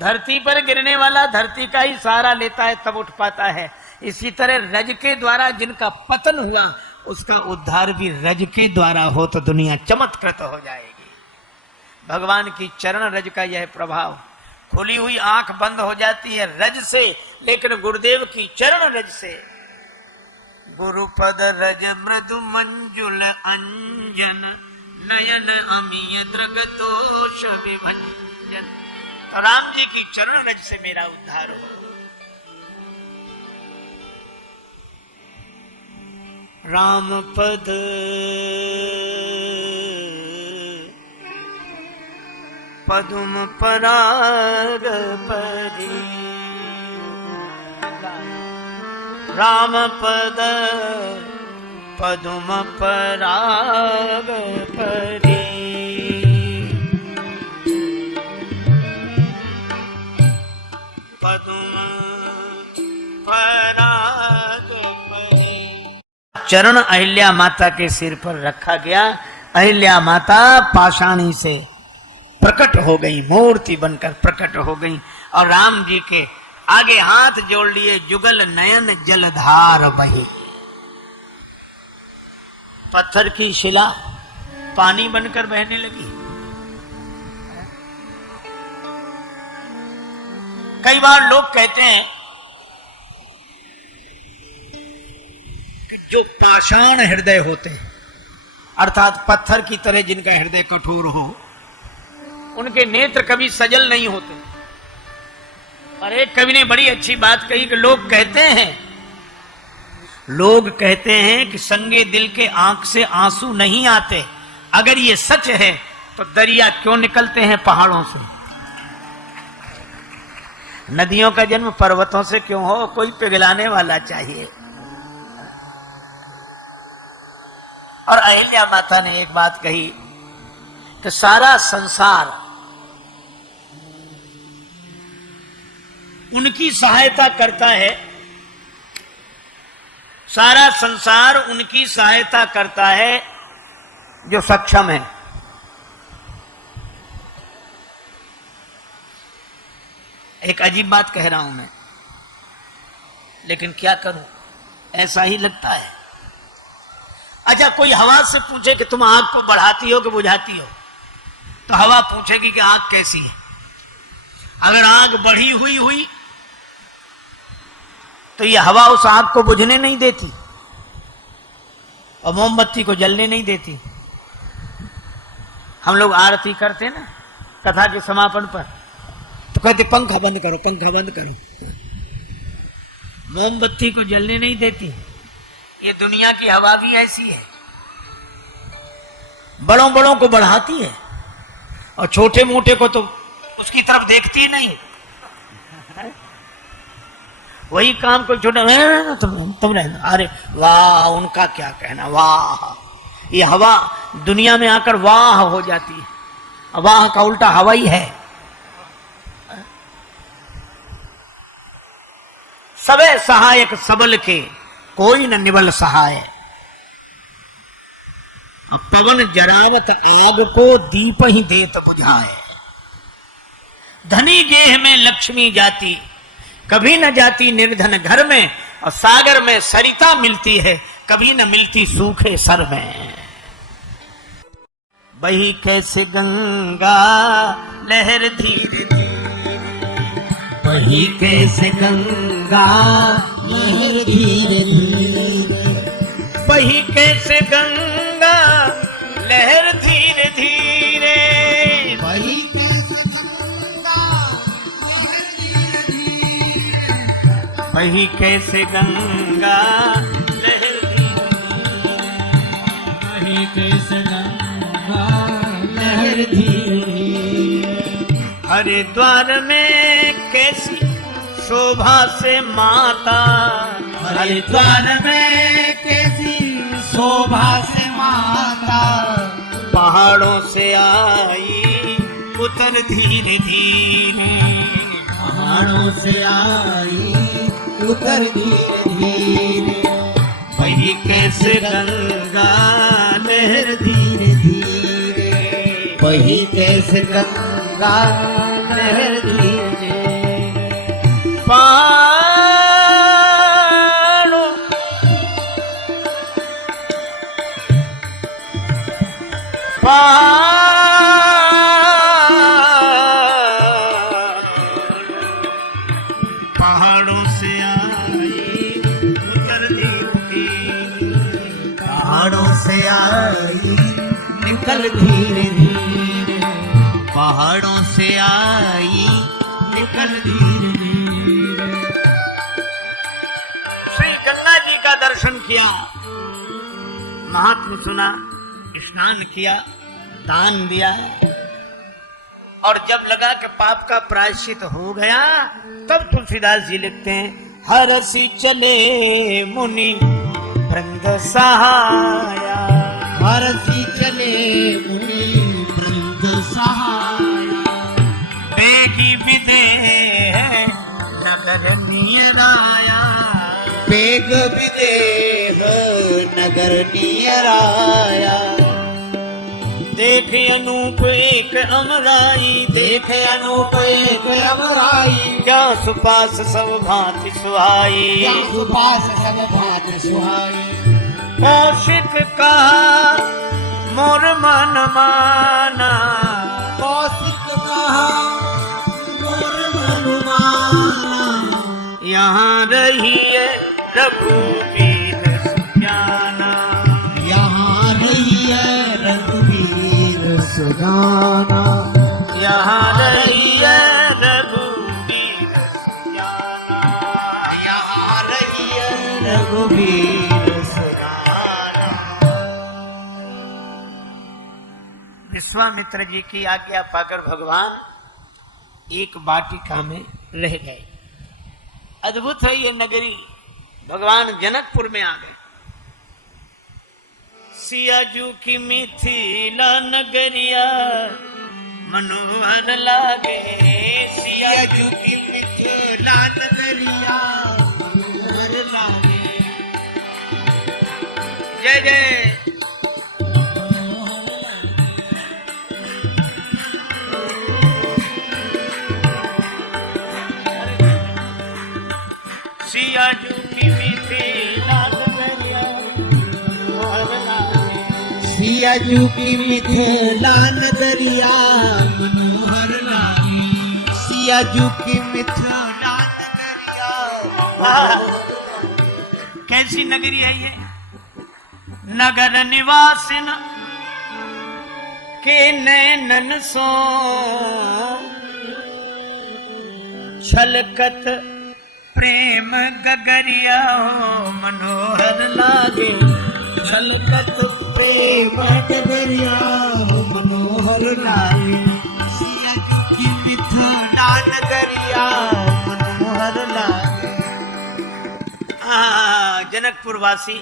धरती पर गिरने वाला धरती का ही सहारा लेता है तब उठ पाता है। इसी तरह रज के द्वारा जिनका पतन हुआ उसका उद्धार भी रज के द्वारा हो तो दुनिया चमत्कृत हो जाएगी। भगवान की चरण रज का यह प्रभाव। खुली हुई आंख बंद हो जाती है रज से, लेकिन गुरुदेव की चरण रज से। गुरुपद रज मृदु मंजुल अंजन, नयन अमीय द्रगतोष विभंजन। तो राम जी की चरण रज से मेरा उद्धार हो। राम पद पदुम पराग परी, राम पद पदुम पराग परी, पदुम पराग परी। चरण अहिल्या माता के सिर पर रखा गया। अहिल्या माता पाषाणी से प्रकट हो गई, मूर्ति बनकर प्रकट हो गई और राम जी के आगे हाथ जोड़ लिए। जुगल नयन जलधार बही, पत्थर की शिला पानी बनकर बहने लगी। कई बार लोग कहते हैं कि जो पाषाण हृदय होते हैं, अर्थात पत्थर की तरह जिनका हृदय कठोर हो, उनके नेत्र कभी सजल नहीं होते। और एक कवि ने बड़ी अच्छी बात कही कि लोग कहते हैं कि संगे दिल के आंख से आंसू नहीं आते। अगर ये सच है तो दरिया क्यों निकलते हैं पहाड़ों से? नदियों का जन्म पर्वतों से क्यों हो? कोई पिघलाने वाला चाहिए। और अहिल्या माता ने एक बात कही कि सारा संसार उनकी सहायता करता है, सारा संसार उनकी सहायता करता है जो सक्षम है। एक अजीब बात कह रहा हूं मैं, लेकिन क्या करूं, ऐसा ही लगता है। अच्छा, कोई हवा से पूछे कि तुम आग को बढ़ाती हो कि बुझाती हो, तो हवा पूछेगी कि आग कैसी है। अगर आग बढ़ी हुई तो ये हवा उस आग को बुझने नहीं देती और मोमबत्ती को जलने नहीं देती। हम लोग आरती करते ना कथा के समापन पर, तो कहते पंखा बंद करो, पंखा बंद करो। मोमबत्ती को जलने नहीं देती। ये दुनिया की हवा भी ऐसी है, बड़ों बड़ों को बढ़ाती है और छोटे मोटे को तो उसकी तरफ देखती ही नहीं। वही काम कोई छोटा, तुम रहना, अरे वाह उनका क्या कहना, वाह। ये हवा दुनिया में आकर वाह हो जाती है। वाह का उल्टा हवा ही है। सबे सहायक सबल के, कोई न निबल सहाय। पवन जरावत आग को दीप ही देत बुझाए। धनी गेह में लक्ष्मी जाती, कभी न जाती निर्धन घर में। और सागर में सरिता मिलती है, कभी न मिलती सूखे सर में। बही कैसे गंगा लहर धीरे धीरे, बही कैसे गंगा लहर धीरे धीरे, बही कैसे गंगा लहर धीरे धीरे, बही कैसे गंगा लहर धीरे धीरे, बही कैसे गंगा लहर बही कैसे गंगा लहर धीरे धीरे। हरिद्वार में कैसी शोभा से माता, हरिद्वार में कैसी शोभा से माता, पहाड़ों से आई उतर धीरे धीरे, पहाड़ों से आई उतर धीरे धीरे। वही कैसे गंगा लहर धीरे धीरे, वही कैसे गंगा लहर धीरे। पहाड़ों पहाड़ों से आई उतर धीरे, पहाड़ों से आई निकल पहाड़ों से आई निकल धीरे धीरे। श्री गंगा जी का दर्शन किया, महात्मा सुना, स्नान किया, दान दिया, और जब लगा कि पाप का प्रायश्चित हो गया, तब तुलसीदास जी लिखते हैं, हरसी चले मुनि वृंद सहाया, हरसी चले मुनि वृंद सहाया, बेगी विदेह नगर नियर आया, बेग विदेह नगर नियर आया। देखे अनूप एक अमराई, देखे अनूप एक अमराई, क्या सुपास सब भांति सुहाई, क्या सुपास सब भांति सुहाई। कौशिक का मोर मन माना, कौशिक कहा मोर मन माना, यहाँ रहिए रघुवीर सुजाना, यहाँ रहिए रघुवीर सुजाना, यहाँ रहिए रघुवीर सुजाना, यहाँ रहिए रघुवीर सुजाना। विश्वामित्र जी की आज्ञा पाकर भगवान एक वाटिका में रह गए। अद्भुत है ये नगरी। भगवान जनकपुर में आ गए। सियाजू की मिथिला नगरिया मनोहर लागे, सियाजू की मिथिला नगरिया मनोहर लागे। जय जय। सियाजू की मिथिला नगरिया मनोहर लागे, सियाजू की मिथिला नगरिया मनोहर लागे, सियाजू की मिथिला नगरिया। कैसी नगरी है ये? नगर निवासिन के नैनन सो छलकत प्रेम गगरिया मनोहर लागे, छलकत प्रेम गगरिया मनोहर लागे, सियाजू की मिथिला नगरिया मनोहर लागे। जनकपुर वासी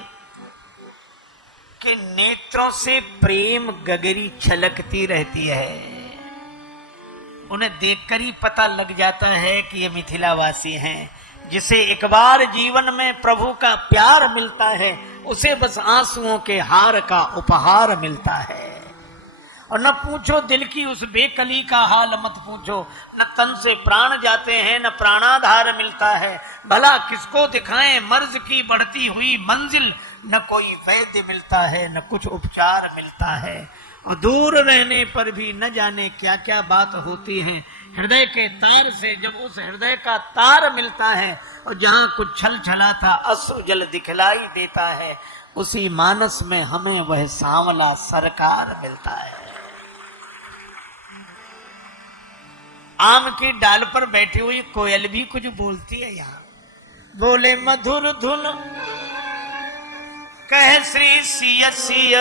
के नेत्रों से प्रेम गगरी छलकती रहती है। उन्हें देखकर ही पता लग जाता है कि ये मिथिला वासी हैं। जिसे एक बार जीवन में प्रभु का प्यार मिलता है, उसे बस आंसुओं के हार का उपहार मिलता है। और न पूछो दिल की उस बेकली का हाल मत पूछो, न तन से प्राण जाते हैं न प्राणाधार मिलता है। भला किसको दिखाएं मर्ज की बढ़ती हुई मंजिल, न कोई वैद्य मिलता है न कुछ उपचार मिलता है। और दूर रहने पर भी न जाने क्या क्या बात होती है। हृदय के तार से जब उस हृदय का तार मिलता है और जहां कुछ छल छलाता अश्रु जल दिखलाई देता है, उसी मानस में हमें वह सांवला सरकार मिलता है। आम की डाल पर बैठी हुई कोयल भी कुछ बोलती है। यहाँ बोले मधुर धुन कह श्री सिय सिय,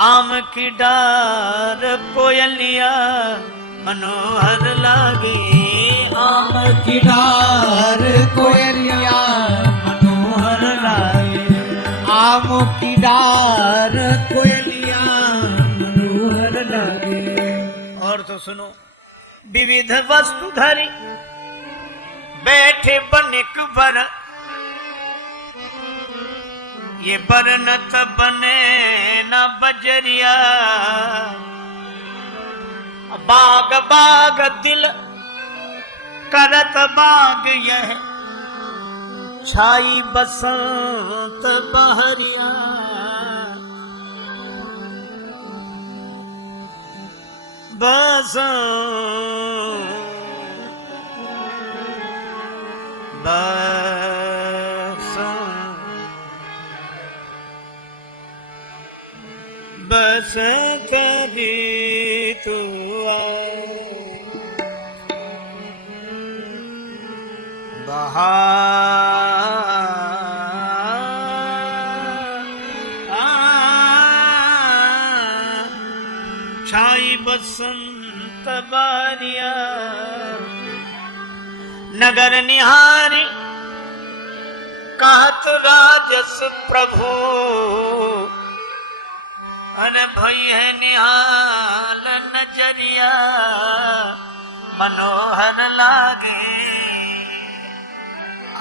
आम की डार कोयलिया मनोहर लागे, आम की डार कोयलिया मनोहर लागे, आम की डार कोयलिया मनोहर लागे। और तो सुनो, विविध वस्तु धरी बैठे बनिक बर, ये बरनत बने न बजरिया, बाग बाग दिल करत बाग यह, छाई बसंत बहरिया। बसंत बसंत ऋतु हा छाई बसंत बारिया नगर निहारी कहत राजस प्रभु अन भई है निहाल नजरिया मनोहर लागे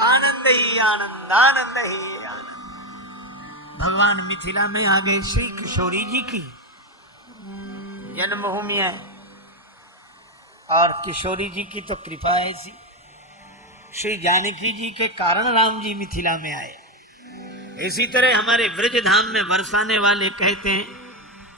आनंद ही आनंद आनंद ही आनंद। भगवान मिथिला में आ गए श्री किशोरी जी की जन्मभूमि है और किशोरी जी की तो कृपा ऐसी श्री जानकी जी के कारण राम जी मिथिला में आए। इसी तरह हमारे ब्रज धाम में बरसाने वाले कहते हैं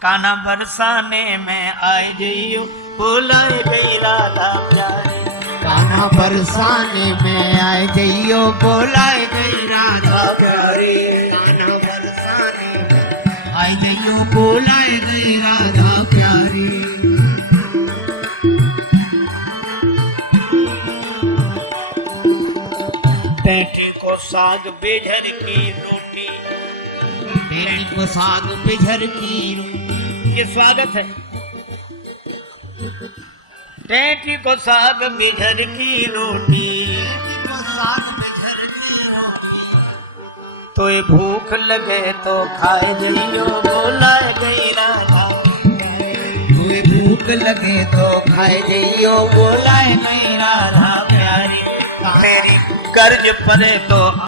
काना बरसाने में आए जइयो बुलाए गई राधा प्यारी। कान्हा बरसाने में आए जइयो बोलाए गई राधा प्यारी। कान्हा बरसाने में आए जइयो बोलाए गई राधा प्यारी। बैठे को साग बेझर की रोटी बेटी को साग बेझर की रोटी। ये स्वागत है। बेटी को साग बेझर की रोटी को साग बेझर की रोटी। तो ये भूख लगे तो खाए जइयो बोलाए गई राधा। तुए भूख लगे तो खाए जइयो बोलाए गई राधा प्यारी। मेरी कर्ज परे तो